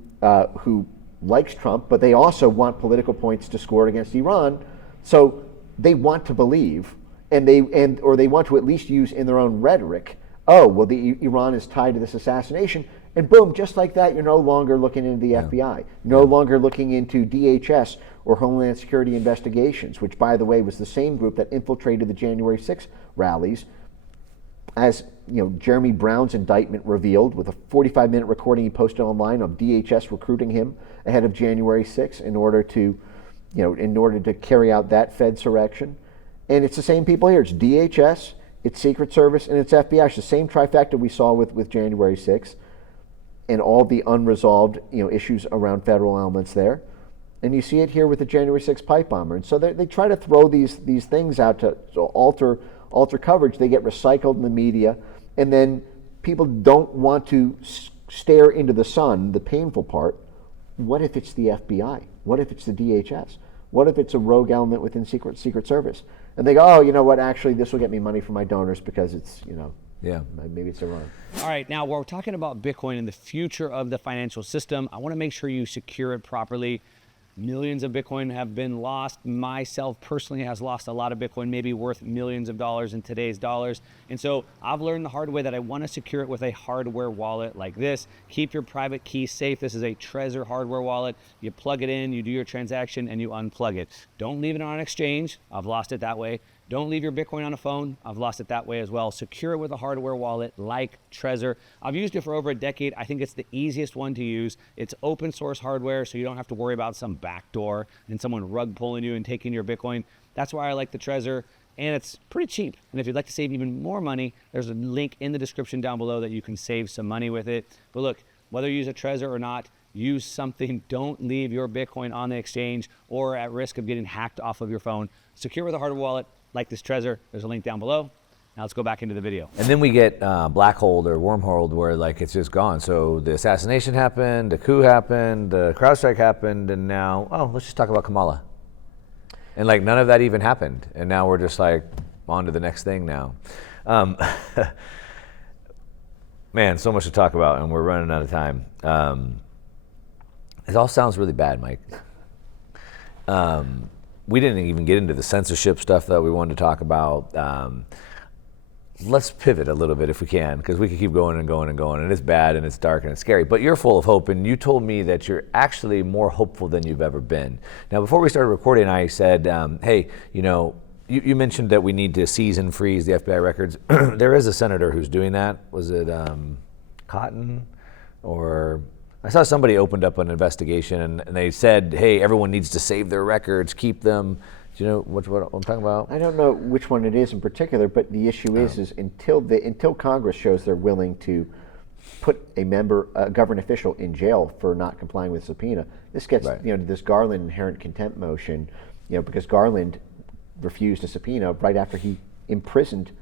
likes Trump, but they also want political points to score against Iran. So they want to believe, or they want to at least use in their own rhetoric, oh, well, Iran is tied to this assassination, and boom, just like that, you're no longer looking into the FBI, no longer looking into DHS or Homeland Security investigations, which, by the way, was the same group that infiltrated the January 6th rallies. As Jeremy Brown's indictment revealed, with a 45-minute recording he posted online of DHS recruiting him ahead of January 6th in order to carry out that Fedsurrection. And it's the same people here. It's DHS, it's Secret Service, and it's FBI. It's the same trifecta we saw with January 6th and all the unresolved issues around federal elements there. And you see it here with the January 6th pipe bomber. And so they try to throw these things out to alter coverage. They get recycled in the media, and then people don't want to stare into the sun, the painful part. What if it's the FBI? What if it's the DHS? What if it's a rogue element within Secret Service? And they go, oh, you know what, actually this will get me money from my donors because it's, maybe it's Iran. All right, now we're talking about Bitcoin and the future of the financial system. I want to make sure you secure it properly. Millions of Bitcoin have been lost. Myself personally has lost a lot of Bitcoin, maybe worth millions of dollars in today's dollars. And so I've learned the hard way that I want to secure it with a hardware wallet like this. Keep your private key safe. This is a Trezor hardware wallet. You plug it in, you do your transaction, and you unplug it. Don't leave it on an exchange. I've lost it that way. Don't leave your Bitcoin on a phone. I've lost it that way as well. Secure it with a hardware wallet like Trezor. I've used it for over a decade. I think it's the easiest one to use. It's open source hardware, so you don't have to worry about some backdoor and someone rug pulling you and taking your Bitcoin. That's why I like the Trezor, and it's pretty cheap. And if you'd like to save even more money, there's a link in the description down below that you can save some money with it. But look, whether you use a Trezor or not, use something. Don't leave your Bitcoin on the exchange or at risk of getting hacked off of your phone. Secure with a hardware wallet like this Trezor. There's a link down below. Now let's go back into the video. And then we get black hole or wormhole where it's just gone. So the assassination happened, the coup happened, the Crowdstrike happened, and now, let's just talk about Kamala. And none of that even happened. And now we're just on to the next thing now. Man, so much to talk about, and we're running out of time. It all sounds really bad, Mike. We didn't even get into the censorship stuff that we wanted to talk about. Let's pivot a little bit if we can, because we could keep going and going and going, and it's bad and it's dark and it's scary. But you're full of hope, and you told me that you're actually more hopeful than you've ever been. Now, before we started recording, I said, hey, you mentioned that we need to seize and freeze the FBI records. There is a senator who's doing that. Was it Cotton? Or I saw somebody opened up an investigation, and they said, hey, everyone needs to save their records, keep them. Do you know what I'm talking about? I don't know which one it is in particular, but the issue is until Congress shows they're willing to put a government official in jail for not complying with subpoena, this gets to this Garland inherent contempt motion, because Garland refused a subpoena right after he imprisoned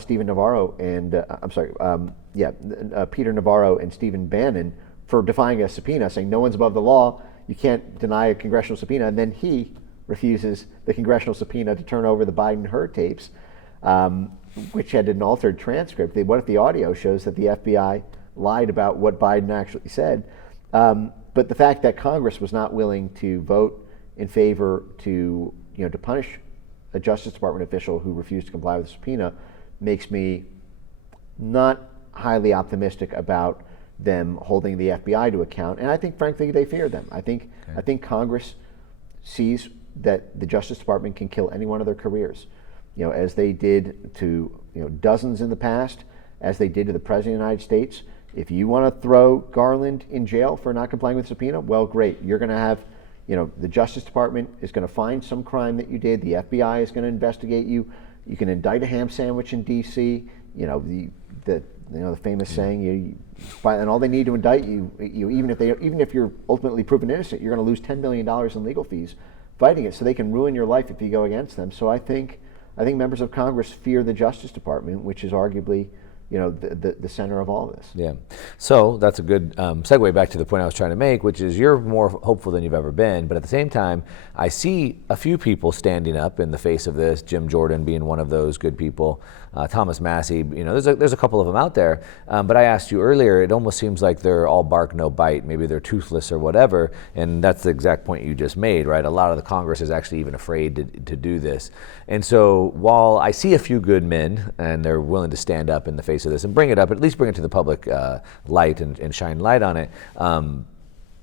Stephen Navarro and Peter Navarro and Stephen Bannon for defying a subpoena, saying no one's above the law, you can't deny a congressional subpoena, and then he refuses the congressional subpoena to turn over the Biden-Hur tapes, which had an altered transcript. What if the audio shows that the FBI lied about what Biden actually said? But the fact that Congress was not willing to vote in favor to punish a Justice Department official who refused to comply with the subpoena makes me not highly optimistic about them holding the FBI to account. And I think, frankly, they fear them. I think Congress sees that the Justice Department can kill any one of their careers, as they did to dozens in the past, as they did to the President of the United States. If you want to throw Garland in jail for not complying with subpoena, well, great. You're going to have, the Justice Department is going to find some crime that you did. The FBI is going to investigate you. You can indict a ham sandwich in D.C. The famous saying, and all they need to indict you, even if you're ultimately proven innocent, you're going to lose $10 million in legal fees fighting it, so they can ruin your life if you go against them. So I think members of Congress fear the Justice Department, which is arguably the center of all this. Yeah. So that's a good segue back to the point I was trying to make, which is you're more hopeful than you've ever been. But at the same time, I see a few people standing up in the face of this, Jim Jordan being one of those good people. Thomas Massey. There's a couple of them out there. But I asked you earlier, it almost seems like they're all bark, no bite. Maybe they're toothless or whatever. And that's the exact point you just made, right? A lot of the Congress is actually even afraid to do this. And so while I see a few good men and they're willing to stand up in the face of this and bring it up, at least bring it to the public light and shine light on it,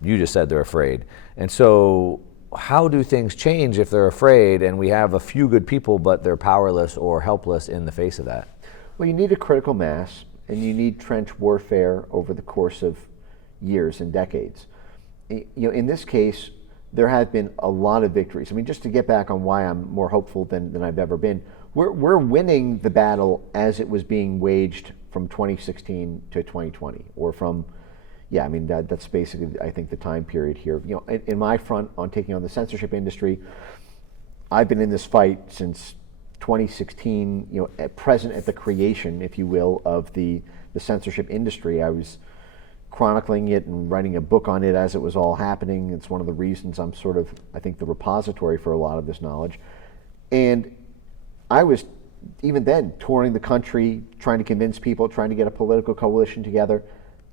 you just said they're afraid. And so how do things change if they're afraid and we have a few good people but they're powerless or helpless in the face of that? Well, you need a critical mass, and you need trench warfare over the course of years and decades. In this case, there have been a lot of victories. I mean, just to get back on why I'm more hopeful than I've ever been, we're winning the battle as it was being waged from 2016 to 2020, or from, that's basically, I think, the time period here. In my front on taking on the censorship industry, I've been in this fight since 2016, present at the creation, if you will, of the censorship industry. I was chronicling it and writing a book on it as it was all happening. It's one of the reasons I'm sort of, I think, the repository for a lot of this knowledge. And I was, even then, touring the country, trying to convince people, trying to get a political coalition together,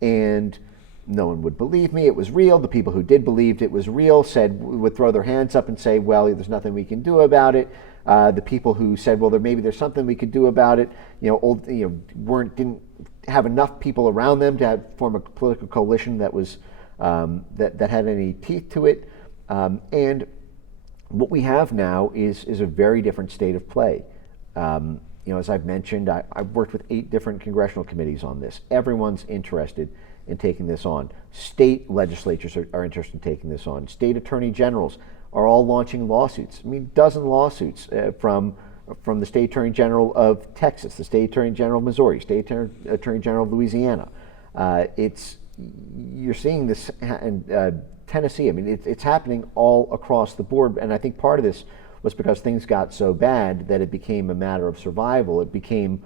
and no one would believe me. It was real. The people who did believe it was real would throw their hands up and say, well, there's nothing we can do about it. The people who said, well, there's something we could do about it, didn't have enough people around them to form a political coalition that was that had any teeth to it. And what we have now is a very different state of play. As I've mentioned, I've worked with 8 different congressional committees on this. Everyone's interested in taking this on. State legislatures are interested in taking this on. State attorney generals are all launching lawsuits. I mean, dozen lawsuits from the state attorney general of Texas, the state attorney general of Missouri, state attorney general of Louisiana. You're seeing this in Tennessee. I mean, it's happening all across the board, and I think part of this was because things got so bad that it became a matter of survival. It became,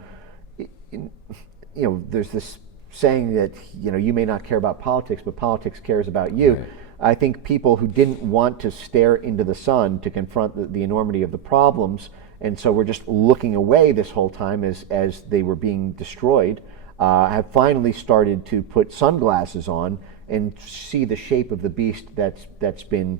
there's this saying that, you may not care about politics, but politics cares about you. Right. I think people who didn't want to stare into the sun to confront the enormity of the problems, and so we're just looking away this whole time as they were being destroyed, have finally started to put sunglasses on and see the shape of the beast that's been,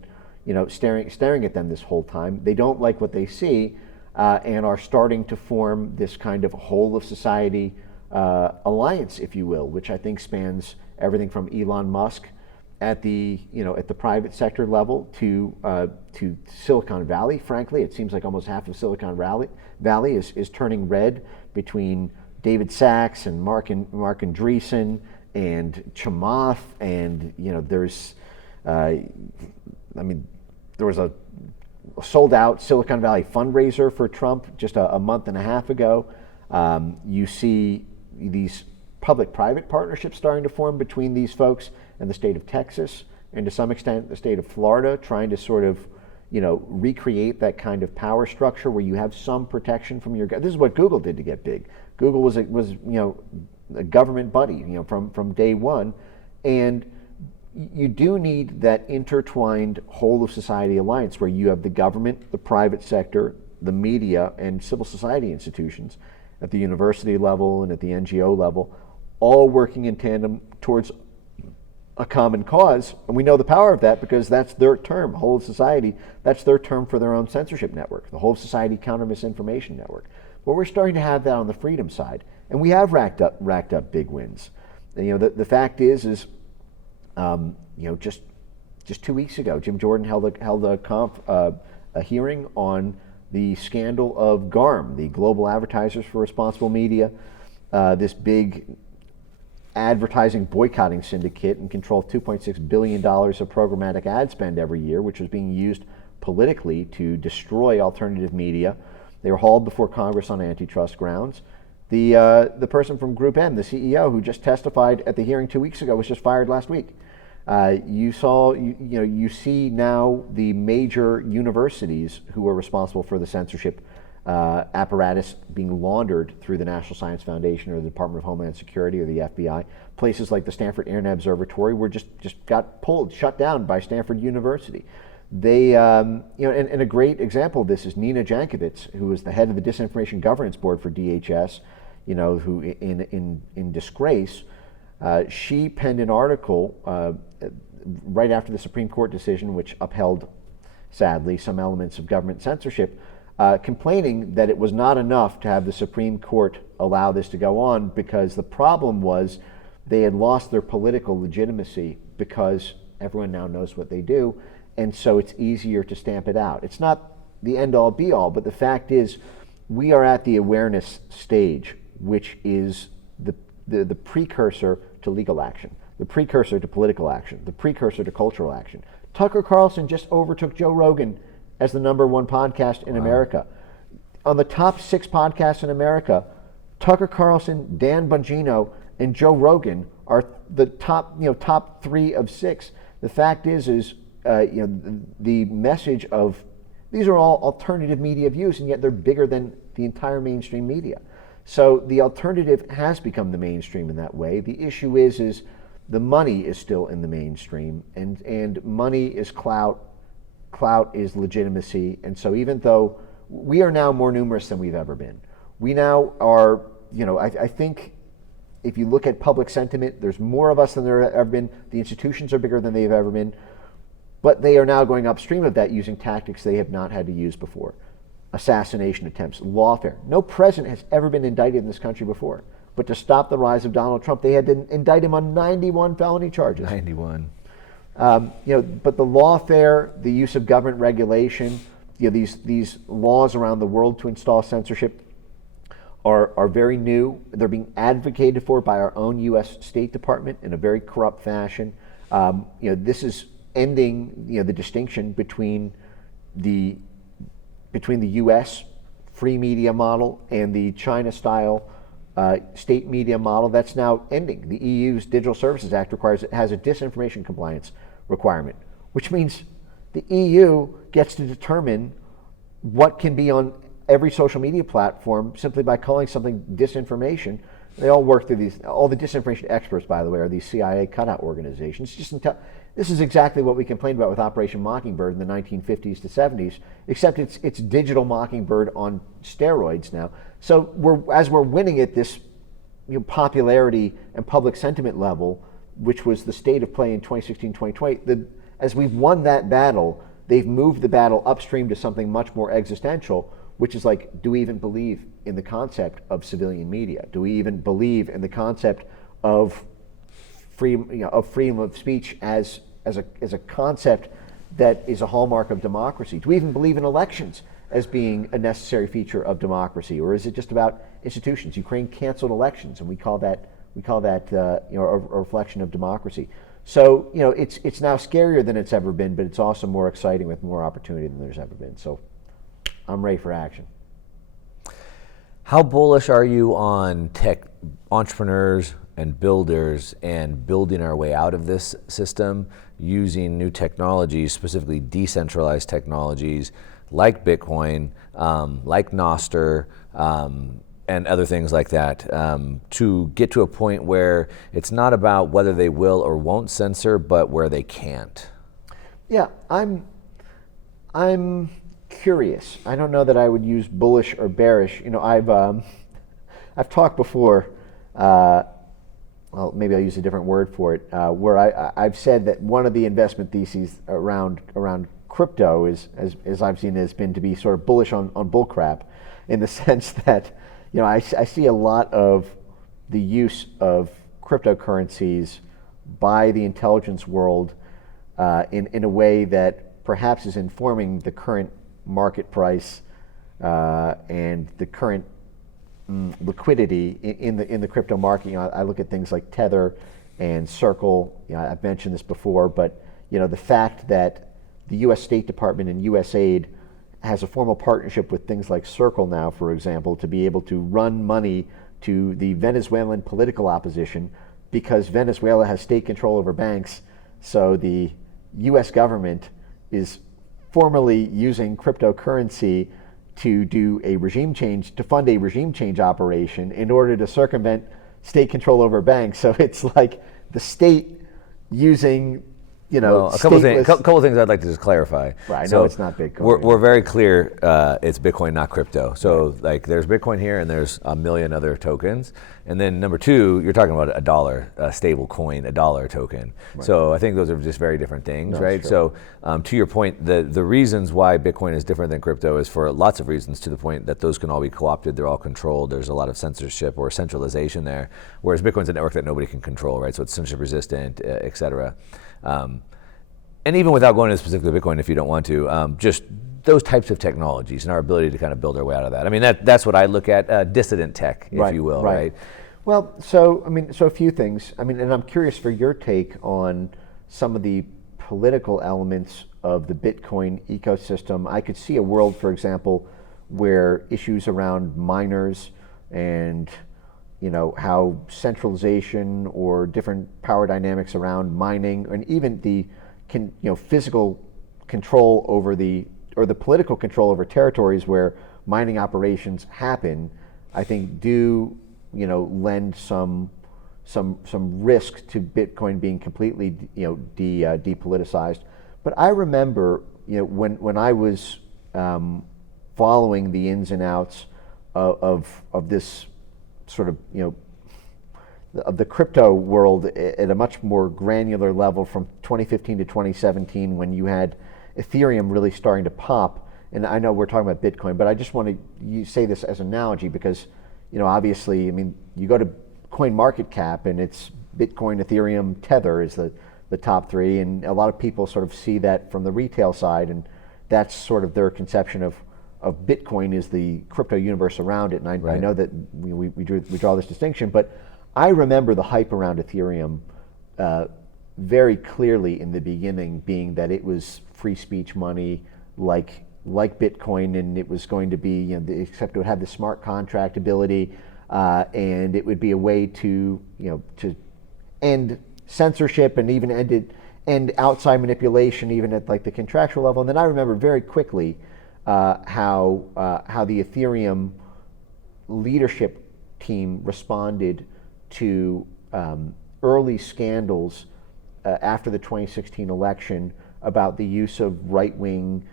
staring at them this whole time. They don't like what they see, and are starting to form this kind of whole of society alliance, if you will, which I think spans everything from Elon Musk at the private sector level to Silicon Valley. Frankly, it seems like almost half of Silicon Valley is turning red between David Sachs and Mark Andreessen and Chamath, and there's there was a sold out Silicon Valley fundraiser for Trump just a month and a half ago. You see these public-private partnerships starting to form between these folks and the state of Texas, and to some extent the state of Florida, trying to sort of, recreate that kind of power structure where you have some protection from your. This is what Google did to get big. Google was a government buddy, from day one, and you do need that intertwined whole of society alliance where you have the government, the private sector, the media, and civil society institutions at the university level and at the NGO level, all working in tandem towards a common cause. And we know the power of that because that's their term, whole of society. That's their term for their own censorship network, the Whole of Society Counter Misinformation Network. But we're starting to have that on the freedom side, and we have racked up big wins. And, the fact is, just 2 weeks ago, Jim Jordan held a hearing on the scandal of GARM, the Global Advertisers for Responsible Media, this big advertising boycotting syndicate, and controlled $2.6 billion of programmatic ad spend every year, which was being used politically to destroy alternative media. They were hauled before Congress on antitrust grounds. The person from Group M, the CEO, who just testified at the hearing 2 weeks ago, was just fired last week. You see now the major universities who are responsible for the censorship apparatus being laundered through the National Science Foundation or the Department of Homeland Security or the FBI. Places like the Stanford Internet Observatory were just got shut down by Stanford University. They, and a great example of this is Nina Jankovic, who was the head of the Disinformation Governance Board for DHS, who in disgrace, she penned an article right after the Supreme Court decision, which upheld, sadly, some elements of government censorship, complaining that it was not enough to have the Supreme Court allow this to go on, because the problem was they had lost their political legitimacy because everyone now knows what they do, and so it's easier to stamp it out. It's not the end-all be-all, but the fact is we are at the awareness stage, which is the precursor to legal action, the precursor to political action, the precursor to cultural action. Tucker Carlson just overtook Joe Rogan as the #1 podcast in America. On the top 6 podcasts in America, Tucker Carlson, Dan Bongino, and Joe Rogan are the top 3 of 6. The fact is the message of these are all alternative media views, and yet they're bigger than the entire mainstream media. So the alternative has become the mainstream in that way. The issue is the money is still in the mainstream, and money is clout is legitimacy. And so even though we are now more numerous than we've ever been, we now are, I think if you look at public sentiment, there's more of us than there have ever been. The institutions are bigger than they've ever been, but they are now going upstream of that using tactics they have not had to use before. Assassination attempts, lawfare. No president has ever been indicted in this country before. But to stop the rise of Donald Trump, they had to indict him on 91 felony charges. 91. But the lawfare, the use of government regulation, these laws around the world to install censorship are very new. They're being advocated for by our own U.S. State Department in a very corrupt fashion. This is ending the distinction between the U.S. free media model and the China-style state media model. That's now ending. The EU's Digital Services Act has a disinformation compliance requirement, which means the EU gets to determine what can be on every social media platform simply by calling something disinformation. They all work through these. All the disinformation experts, by the way, are these CIA cutout organizations. This is exactly what we complained about with Operation Mockingbird in the 1950s to 70s, except it's digital Mockingbird on steroids now. So as we're winning at this popularity and public sentiment level, which was the state of play in 2016, 2020, as we've won that battle, they've moved the battle upstream to something much more existential, which is like, do we even believe in the concept of civilian media? Do we even believe in the concept of freedom of speech as a concept that is a hallmark of democracy? Do we even believe in elections as being a necessary feature of democracy, or is it just about institutions? Ukraine canceled elections, and we call that a reflection of democracy. So it's now scarier than it's ever been, but it's also more exciting with more opportunity than there's ever been. So I'm ready for action. How bullish are you on tech entrepreneurs and builders and building our way out of this system using new technologies, specifically decentralized technologies like Bitcoin, like Nostr, and other things like that, to get to a point where it's not about whether they will or won't censor, but where they can't? Yeah, I'm curious. I don't know that I would use bullish or bearish. I've talked before. Well, maybe I'll use a different word for it. Where I've said that one of the investment theses around crypto is, as I've seen, has been to be sort of bullish on bullcrap, in the sense that I see a lot of the use of cryptocurrencies by the intelligence world in a way that perhaps is informing the current market price and the current liquidity in the crypto market. I look at things like Tether and Circle. I've mentioned this before, but the fact that the U.S. State Department and USAID has a formal partnership with things like Circle now, for example, to be able to run money to the Venezuelan political opposition, because Venezuela has state control over banks. So the U.S. government is formally using cryptocurrency to do a regime change, to fund a regime change operation in order to circumvent state control over banks. So it's like the state using Well, a couple stateless. of things I'd like to just clarify. Right, I know it's not Bitcoin. We're very clear it's Bitcoin, not crypto. So like there's Bitcoin here and there's a million other tokens. And then number two, you're talking about a dollar, a stable coin, a dollar token. Right. So I think those are just very different things, right? So to your point, the reasons why Bitcoin is different than crypto is for lots of reasons, to the point that those can all be co-opted, they're all controlled, there's a lot of censorship or centralization there, whereas Bitcoin's a network that nobody can control, right? So it's censorship resistant, et cetera. And even without going into specifically Bitcoin, if you don't want to, just those types of technologies and our ability to kind of build our way out of that. I mean, that's what I look at, dissident tech, if you will, right? Well, so a few things. I mean, and I'm curious for your take on some of the political elements of the Bitcoin ecosystem. I could see a world, for example, where issues around miners and how centralization or different power dynamics around mining, and even the physical control over the political control over territories where mining operations happen, I think do lend some risk to Bitcoin being completely depoliticized. But I remember when I was following the ins and outs of this sort of of the crypto world at a much more granular level from 2015 to 2017, when you had Ethereum really starting to pop. And I know we're talking about Bitcoin, but I just want to say this as an analogy because, obviously, I mean, you go to CoinMarketCap and it's Bitcoin, Ethereum, Tether is the top three, and a lot of people sort of see that from the retail side, and that's sort of their conception of Bitcoin is the crypto universe around it. And I know that we draw this distinction, but I remember the hype around Ethereum very clearly in the beginning being that it was free speech money like Bitcoin, and it was going to be, except it would have the smart contract ability, and it would be a way to end censorship and even end outside manipulation, even at like the contractual level. And then I remember very quickly how the Ethereum leadership team responded to early scandals after the 2016 election about the use of right-wing,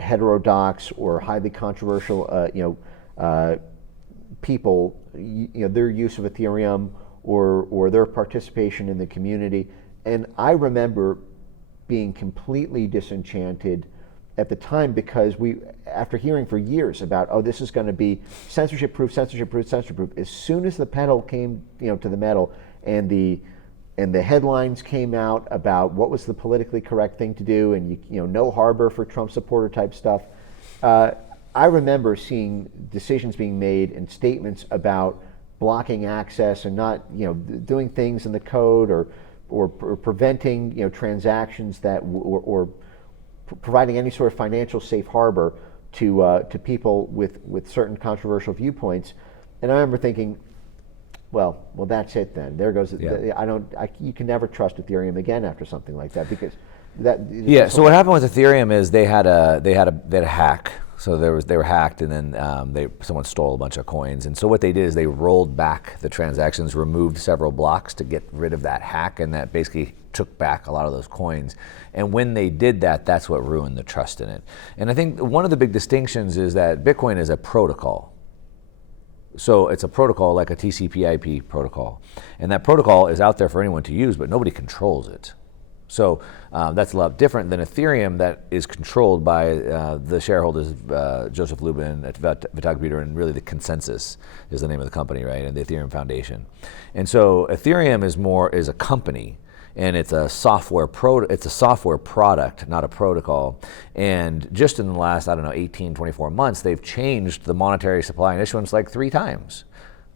heterodox or highly controversial, people, their use of Ethereum or their participation in the community. And I remember being completely disenchanted at the time because after hearing for years about, this is going to be censorship proof, as soon as the pedal came, to the metal, and the headlines came out about what was the politically correct thing to do, and no harbor for Trump supporter type stuff. I remember seeing decisions being made and statements about blocking access and not, doing things in the code or preventing, transactions that or providing any sort of financial safe harbor to people with certain controversial viewpoints. And I remember thinking, well, that's it then. There goes. Yeah. You can never trust Ethereum again after something like that, because that. Yeah. So what happened with Ethereum is they had a hack. So they were hacked, and then someone stole a bunch of coins. And so what they did is they rolled back the transactions, removed several blocks to get rid of that hack, and that basically took back a lot of those coins. And when they did that, that's what ruined the trust in it. And I think one of the big distinctions is that Bitcoin is a protocol. So it's a protocol like a TCP/IP protocol. And that protocol is out there for anyone to use, but nobody controls it. So that's a lot different than Ethereum, that is controlled by the shareholders, Joseph Lubin at Photographic, and really the Consensus is the name of the company, right? And the Ethereum Foundation. And so Ethereum is a company, and it's a software product, not a protocol. And just in the last, 18, 24 months, they've changed the monetary supply and issuance like 3 times.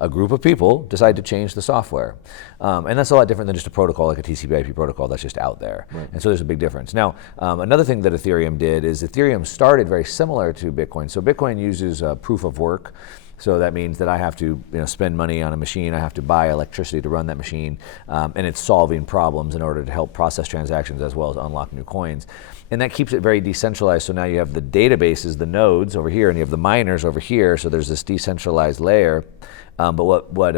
A group of people decide to change the software. And that's a lot different than just a protocol like a TCP/IP protocol that's just out there. Right. And so there's a big difference. Now, another thing that Ethereum did is Ethereum started very similar to Bitcoin. So Bitcoin uses proof of work. So that means that I have to spend money on a machine, I have to buy electricity to run that machine, and it's solving problems in order to help process transactions as well as unlock new coins. And that keeps it very decentralized. So now you have the databases, the nodes over here, and you have the miners over here, so there's this decentralized layer. But what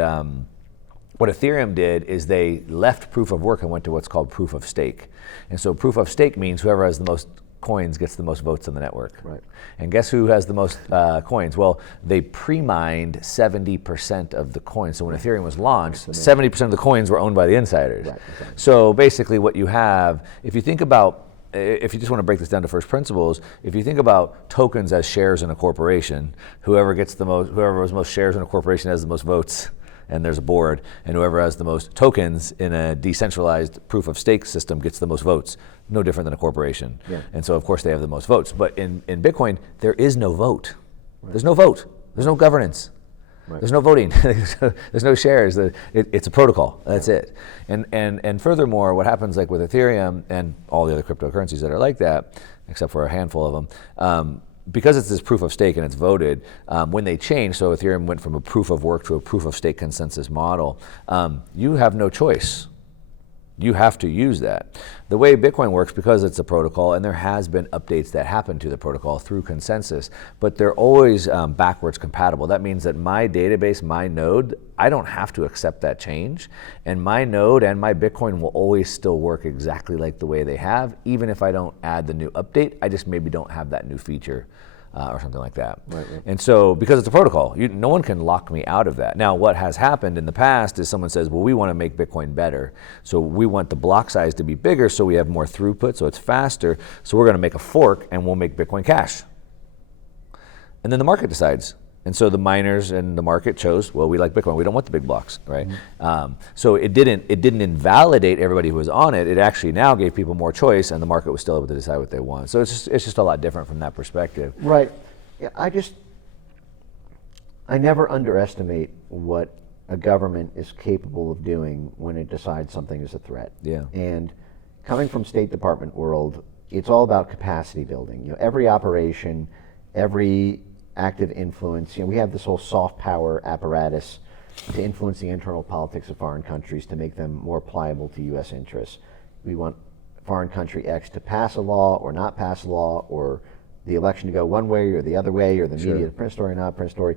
What Ethereum did is they left proof of work and went to what's called proof of stake. And so proof of stake means whoever has the most coins gets the most votes on the network. Right. And guess who has the most coins? Well, they pre-mined 70% of the coins. So when Ethereum was launched, 70% of the coins were owned by the insiders. Right, exactly. So basically what you have, if you think about, if you just want to break this down to first principles, if you think about tokens as shares in a corporation, whoever has most shares in a corporation has the most votes, and there's a board, and whoever has the most tokens in a decentralized proof of stake system gets the most votes. No different than a corporation. Yeah. And so of course they have the most votes. But in Bitcoin, there is no vote. Right. There's no vote. There's no governance. Right. There's no voting. There's no shares. It's a protocol. That's it. And furthermore, what happens like with Ethereum and all the other cryptocurrencies that are like that, except for a handful of them, because it's this proof of stake and it's voted, when they change, so Ethereum went from a proof of work to a proof of stake consensus model, you have no choice. You have to use that. The way Bitcoin works, because it's a protocol, and there has been updates that happen to the protocol through consensus, but they're always backwards compatible. That means that my database, my node, I don't have to accept that change, and my node and my Bitcoin will always still work exactly like the way they have, even if I don't add the new update. I just maybe don't have that new feature. Or something like that. Right. And so, because it's a protocol, no one can lock me out of that. Now, what has happened in the past is someone says, well, we want to make Bitcoin better. So we want the block size to be bigger so we have more throughput, so it's faster. So we're going to make a fork and we'll make Bitcoin Cash. And then the market decides. And so the miners and the market chose, well, we like Bitcoin. We don't want the big blocks, right? Mm-hmm. So it didn't invalidate everybody who was on it. It actually now gave people more choice, and the market was still able to decide what they want. So it's just a lot different from that perspective. Right. Yeah, I never underestimate what a government is capable of doing when it decides something is a threat. Yeah. And coming from State Department world, it's all about capacity building. Every operation, every active influence. We have this whole soft power apparatus to influence the internal politics of foreign countries to make them more pliable to U.S. interests. We want foreign country X to pass a law or not pass a law, or the election to go one way or the other way, or the media to print story, not print story.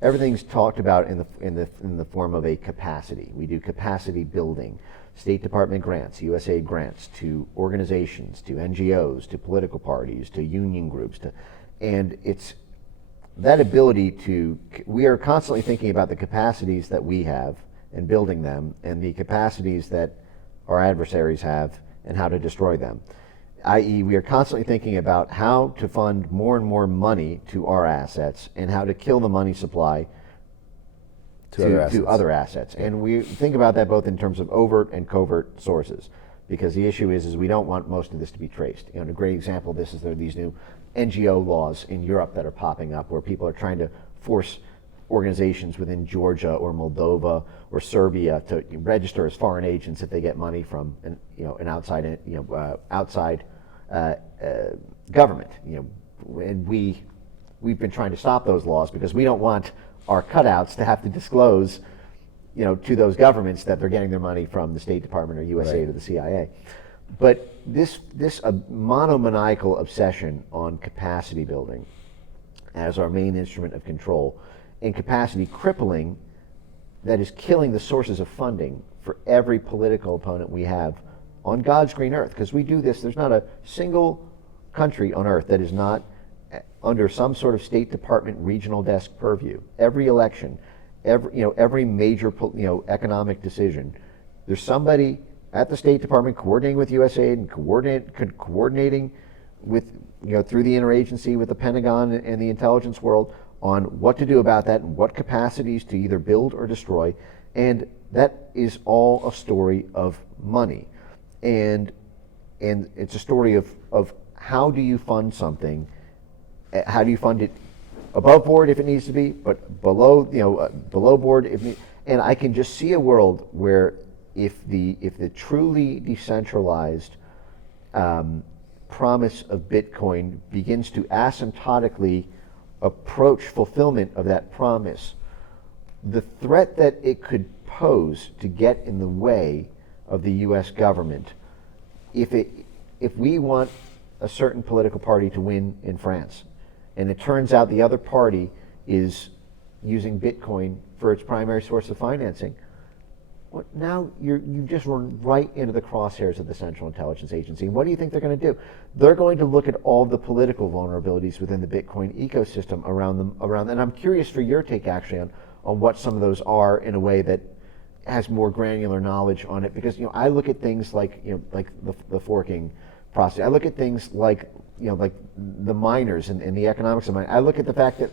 Everything's talked about in the form of a capacity. We do capacity building. State Department grants, USAID grants to organizations, to NGOs, to political parties, to union groups, and it's that ability we are constantly thinking about the capacities that we have and building them, and the capacities that our adversaries have and how to destroy them. I.e., we are constantly thinking about how to fund more and more money to our assets and how to kill the money supply to other assets. And we think about that both in terms of overt and covert sources, because the issue is we don't want most of this to be traced. A great example of this is there are these new NGO laws in Europe that are popping up where people are trying to force organizations within Georgia or Moldova or Serbia to register as foreign agents if they get money from an outside government. And we've been trying to stop those laws because we don't want our cutouts to have to disclose to those governments that they're getting their money from the State Department or USAID or the CIA. But this monomaniacal obsession on capacity building as our main instrument of control, and capacity crippling, that is killing the sources of funding for every political opponent we have on God's green earth. Because we do this, there's not a single country on earth that is not under some sort of State Department regional desk purview. Every election, every major economic decision, there's somebody at the State Department coordinating with USAID and coordinating with, through the interagency with the Pentagon and the intelligence world on what to do about that and what capacities to either build or destroy. And that is all a story of money. And it's a story of how do you fund something, how do you fund it above board if it needs to be, but below board if need. And I can just see a world where if the truly decentralized promise of Bitcoin begins to asymptotically approach fulfillment of that promise, the threat that it could pose to get in the way of the U.S. government, if we want a certain political party to win in France, and it turns out the other party is using Bitcoin for its primary source of financing, Well, now you just run right into the crosshairs of the Central Intelligence Agency. And what do you think they're going to do? They're going to look at all the political vulnerabilities within the Bitcoin ecosystem around. And I'm curious for your take actually on what some of those are in a way that has more granular knowledge on it. Because I look at things like like the forking process. I look at things like like the miners and the economics of mining. I look at the fact that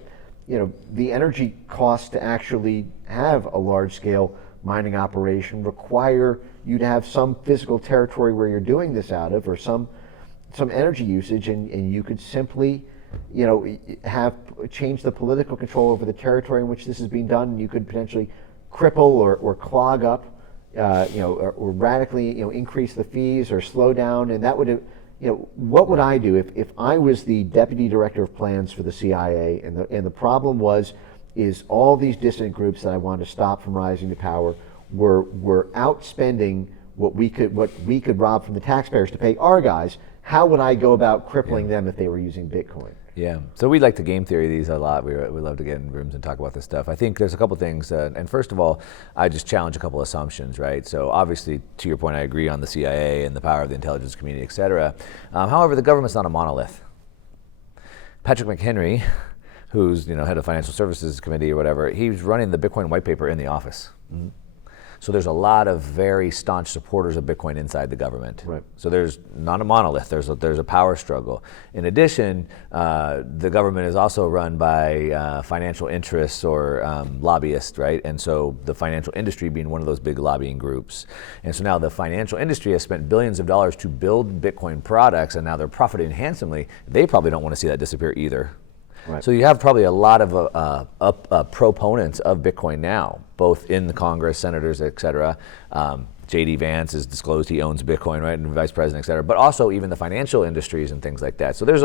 the energy costs to actually have a large scale mining operation require you to have some physical territory where you're doing this out of, or some energy usage, and you could simply have change the political control over the territory in which this is being done, and you could potentially cripple or clog up or radically increase the fees or slow down. And that would what would I do if I was the deputy director of plans for the CIA, and the problem is all these dissident groups that I wanted to stop from rising to power were outspending what we could rob from the taxpayers to pay our guys. How would I go about crippling them if they were using Bitcoin? Yeah, so we like to game theory these a lot. We love to get in rooms and talk about this stuff. I think there's a couple things, and first of all, I just challenge a couple assumptions, right? So obviously, to your point, I agree on the CIA and the power of the intelligence community, et cetera. However, the government's not a monolith. Patrick McHenry, who's head of Financial Services Committee or whatever, he's running the Bitcoin white paper in the office. Mm-hmm. So there's a lot of very staunch supporters of Bitcoin inside the government. Right. So there's not a monolith. There's a power struggle. In addition, the government is also run by financial interests or lobbyists, right? And so the financial industry being one of those big lobbying groups. And so now the financial industry has spent billions of dollars to build Bitcoin products, and now they're profiting handsomely. They probably don't want to see that disappear either. Right. So you have probably a lot of proponents of Bitcoin now, both in the Congress, senators, et cetera. J.D. Vance has disclosed he owns Bitcoin, right, and vice president, et cetera, but also even the financial industries and things like that. So there's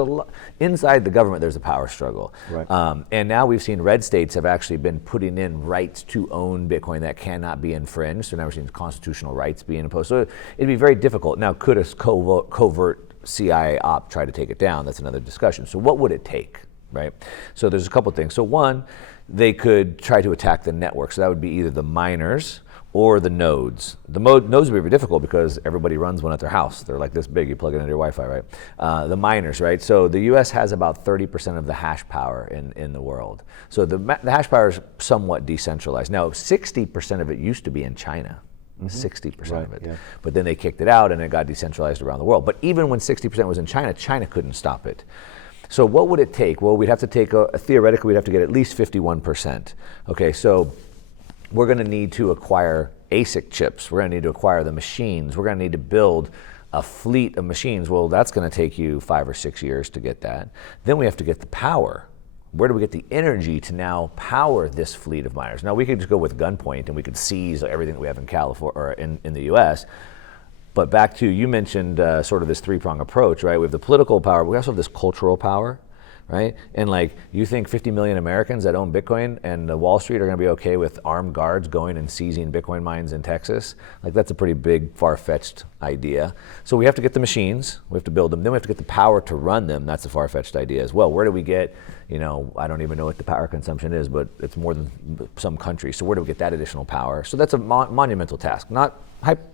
inside the government, there's a power struggle. Right. And now we've seen red states have actually been putting in rights to own Bitcoin that cannot be infringed. So now we're seeing constitutional rights being imposed. So it'd be very difficult. Now, could a covert CIA op try to take it down? That's another discussion. So what would it take? Right. So there's a couple things. So one, they could try to attack the network. So that would be either the miners or the nodes. The nodes would be very difficult because everybody runs one at their house. They're like this big. You plug it into your Wi-Fi, right? The miners, right? So the U.S. has about 30% of the hash power in the world. So the hash power is somewhat decentralized. Now, 60% of it used to be in China. 60% of it. Yeah. But then they kicked it out and it got decentralized around the world. But even when 60% was in China, China couldn't stop it. So what would it take? Well, we'd have to take, theoretically, we'd have to get at least 51%. Okay, so we're going to need to acquire ASIC chips. We're going to need to acquire the machines. We're going to need to build a fleet of machines. Well, that's going to take you 5 or 6 years to get that. Then we have to get the power. Where do we get the energy to now power this fleet of miners? Now, we could just go with gunpoint and we could seize everything that we have in California or in the US. But back to, you mentioned sort of this three-prong approach, right? We have the political power, but we also have this cultural power, right? And like, you think 50 million Americans that own Bitcoin and Wall Street are gonna be okay with armed guards going and seizing Bitcoin mines in Texas? Like, that's a pretty big, far-fetched idea. So we have to get the machines, we have to build them, then we have to get the power to run them. That's a far-fetched idea as well. Where do we get, I don't even know what the power consumption is, but it's more than some countries. So where do we get that additional power? So that's a monumental task, not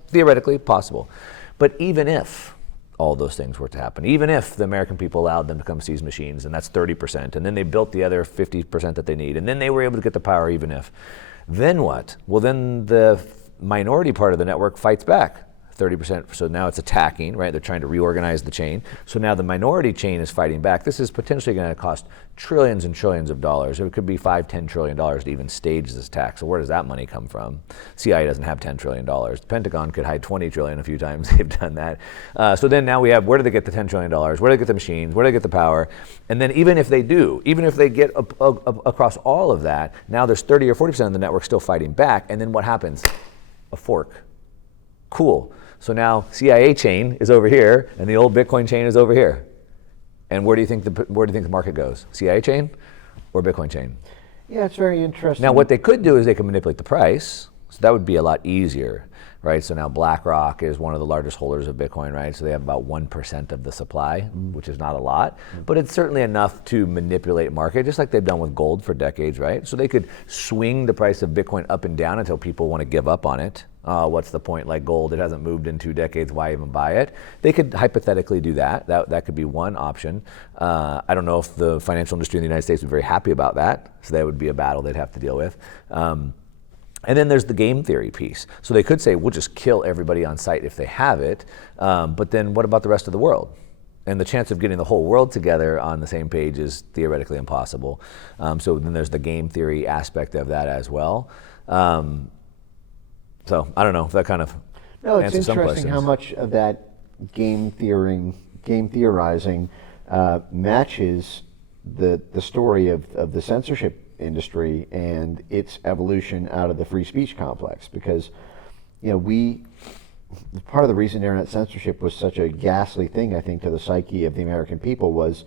theoretically possible. But even if all those things were to happen, even if the American people allowed them to come seize machines, and that's 30%, and then they built the other 50% that they need, and then they were able to get the power even if, then what? Well, then the minority part of the network fights back. 30%, so now it's attacking, right? They're trying to reorganize the chain. So now the minority chain is fighting back. This is potentially going to cost trillions and trillions of dollars. It could be $5-10 trillion to even stage this attack. So where does that money come from? CIA doesn't have $10 trillion. The Pentagon could hide 20 trillion a few times. They've done that. So then now we have, where do they get the $10 trillion? Where do they get the machines? Where do they get the power? And then even if they get across all of that, now there's 30 or 40% of the network still fighting back. And then what happens? A fork. Cool. So now CIA chain is over here, and the old Bitcoin chain is over here. And where do you think the market goes? CIA chain or Bitcoin chain? Yeah, it's very interesting. Now, what they could do is they can manipulate the price. So that would be a lot easier, right? So now BlackRock is one of the largest holders of Bitcoin, right? So they have about 1% of the supply, which is not a lot, but it's certainly enough to manipulate market, just like they've done with gold for decades, right? So they could swing the price of Bitcoin up and down until people want to give up on it. what's the point? Like gold, it hasn't moved in 2 decades. Why even buy it? They could hypothetically do that. That could be one option. I don't know if the financial industry in the United States would be very happy about that. So that would be a battle they'd have to deal with. And then there's the game theory piece. So they could say, we'll just kill everybody on site if they have it. But then what about the rest of the world? And the chance of getting the whole world together on the same page is theoretically impossible. So then there's the game theory aspect of that as well. So I don't know if that kind of answers some questions. No, it's interesting how much of that game theorizing matches the story of the censorship industry and its evolution out of the free speech complex. Because, part of the reason internet censorship was such a ghastly thing, I think, to the psyche of the American people was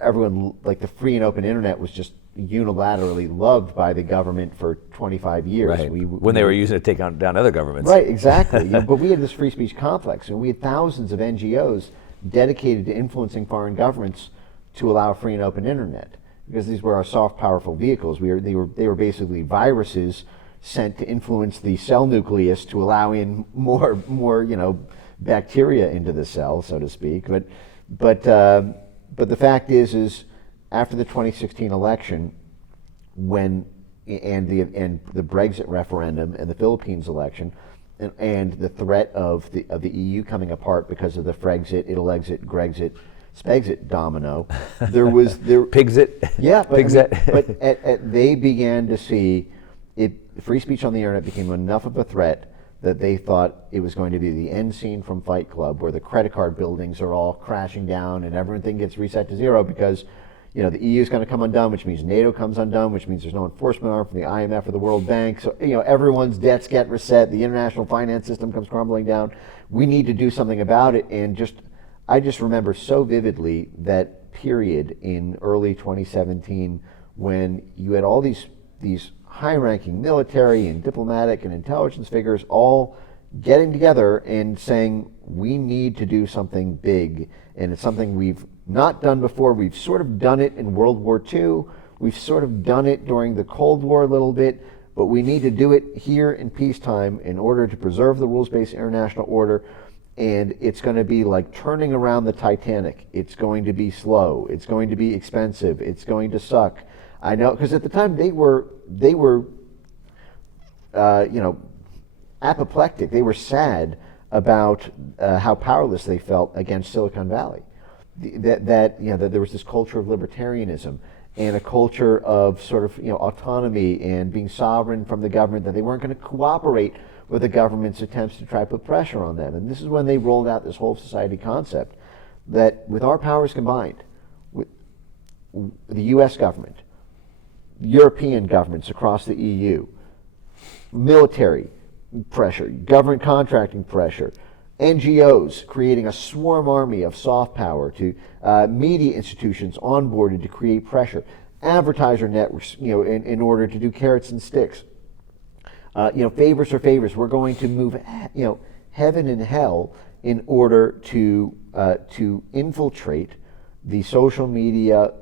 everyone, like the free and open internet was just unilaterally loved by the government for 25 years. Right. When they were using it to take down other governments. Right, exactly. But we had this free speech complex, and we had thousands of NGOs dedicated to influencing foreign governments to allow free and open internet, because these were our soft, powerful vehicles. They were basically viruses sent to influence the cell nucleus to allow in more bacteria into the cell, so to speak. But the fact is after the 2016 election, and the Brexit referendum and the Philippines election, and the threat of the EU coming apart because of the Frexit, it'll exit, Grexit, Spexit domino, Pigsit. Yeah, but they began to see free speech on the internet became enough of a threat that they thought it was going to be the end scene from Fight Club, where the credit card buildings are all crashing down and everything gets reset to zero because the EU is going to come undone, which means NATO comes undone, which means there's no enforcement arm from the IMF or the World Bank. So everyone's debts get reset, the international finance system comes crumbling down. We need to do something about it. And I just remember so vividly that period in early 2017 when you had all these high-ranking military and diplomatic and intelligence figures all getting together and saying, we need to do something big, and it's something we've not done before. We've sort of done it in World War II. We've sort of done it during the Cold War a little bit, but we need to do it here in peacetime in order to preserve the rules-based international order. And it's going to be like turning around the Titanic. It's going to be slow. It's going to be expensive. It's going to suck. I know, because at the time they were apoplectic. They were sad about how powerless they felt against Silicon Valley. That there was this culture of libertarianism and a culture of sort of autonomy and being sovereign from the government, that they weren't going to cooperate with the government's attempts to try to put pressure on them. And this is when they rolled out this whole society concept that with our powers combined, with the US government, European governments across the EU, military pressure, government contracting pressure, NGOs creating a swarm army of soft power, to media institutions onboarded to create pressure, advertiser networks, in order to do carrots and sticks. Favors for favors. We're going to move, heaven and hell in order to infiltrate the social media,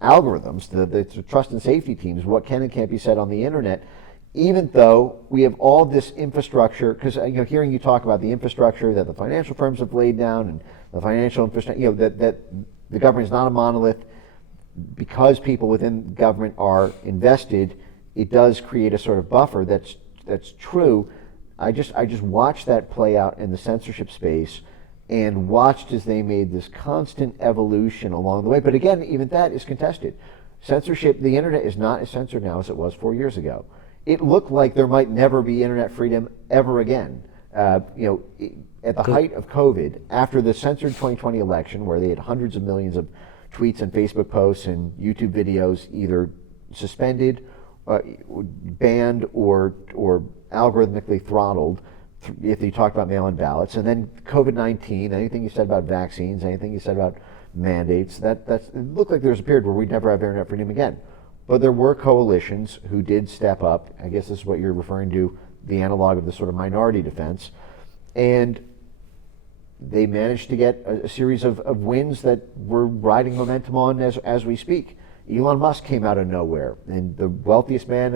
algorithms, the trust and safety teams, what can and can't be said on the internet, even though we have all this infrastructure. Because hearing you talk about the infrastructure that the financial firms have laid down and the financial infrastructure, that the government is not a monolith. Because people within government are invested, it does create a sort of buffer that's true. I just watched that play out in the censorship space, and watched as they made this constant evolution along the way. But again, even that is contested. Censorship, the internet is not as censored now as it was 4 years ago. It looked like there might never be internet freedom ever again. At the height of COVID, after the censored 2020 election, where they had hundreds of millions of tweets and Facebook posts and YouTube videos either suspended, banned, or algorithmically throttled, if you talk about mail-in ballots, and then COVID-19, anything you said about vaccines, anything you said about mandates, it looked like there was a period where we'd never have internet freedom again. But there were coalitions who did step up. I guess this is what you're referring to, the analog of the sort of minority defense. And they managed to get a series of wins that we're riding momentum on as we speak. Elon Musk came out of nowhere, and the wealthiest man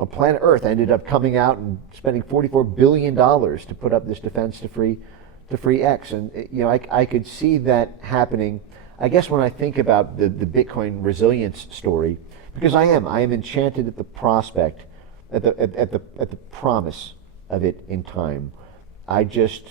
on planet Earth ended up coming out and spending $44 billion to put up this defense to free X. And I could see that happening. I guess when I think about the Bitcoin resilience story, because I am enchanted at the prospect, at the promise of it in time. I just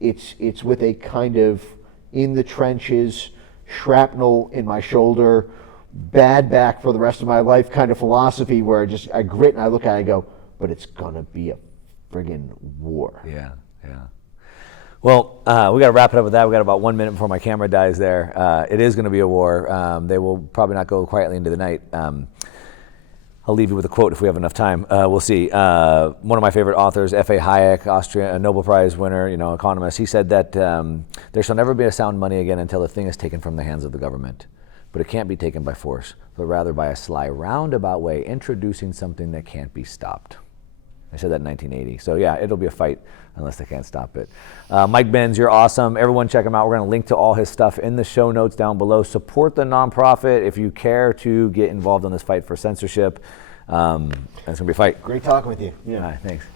it's with a kind of in the trenches, shrapnel in my shoulder, bad back for the rest of my life kind of philosophy where I grit and I look at it and I go, but it's gonna be a friggin' war. Yeah. Well, we got to wrap it up with that. We got about 1 minute before my camera dies there. It is going to be a war. They will probably not go quietly into the night. I'll leave you with a quote if we have enough time. We'll see. One of my favorite authors, F.A. Hayek, Austrian, a Nobel Prize winner, economist, he said that there shall never be a sound money again until a thing is taken from the hands of the government. But it can't be taken by force, but rather by a sly roundabout way, introducing something that can't be stopped. I said that in 1980. So yeah, it'll be a fight unless they can't stop it. Mike Benz, you're awesome. Everyone check him out. We're going to link to all his stuff in the show notes down below. Support the nonprofit if you care to get involved in this fight for censorship. It's going to be a fight. Great talking with you. Yeah. Thanks.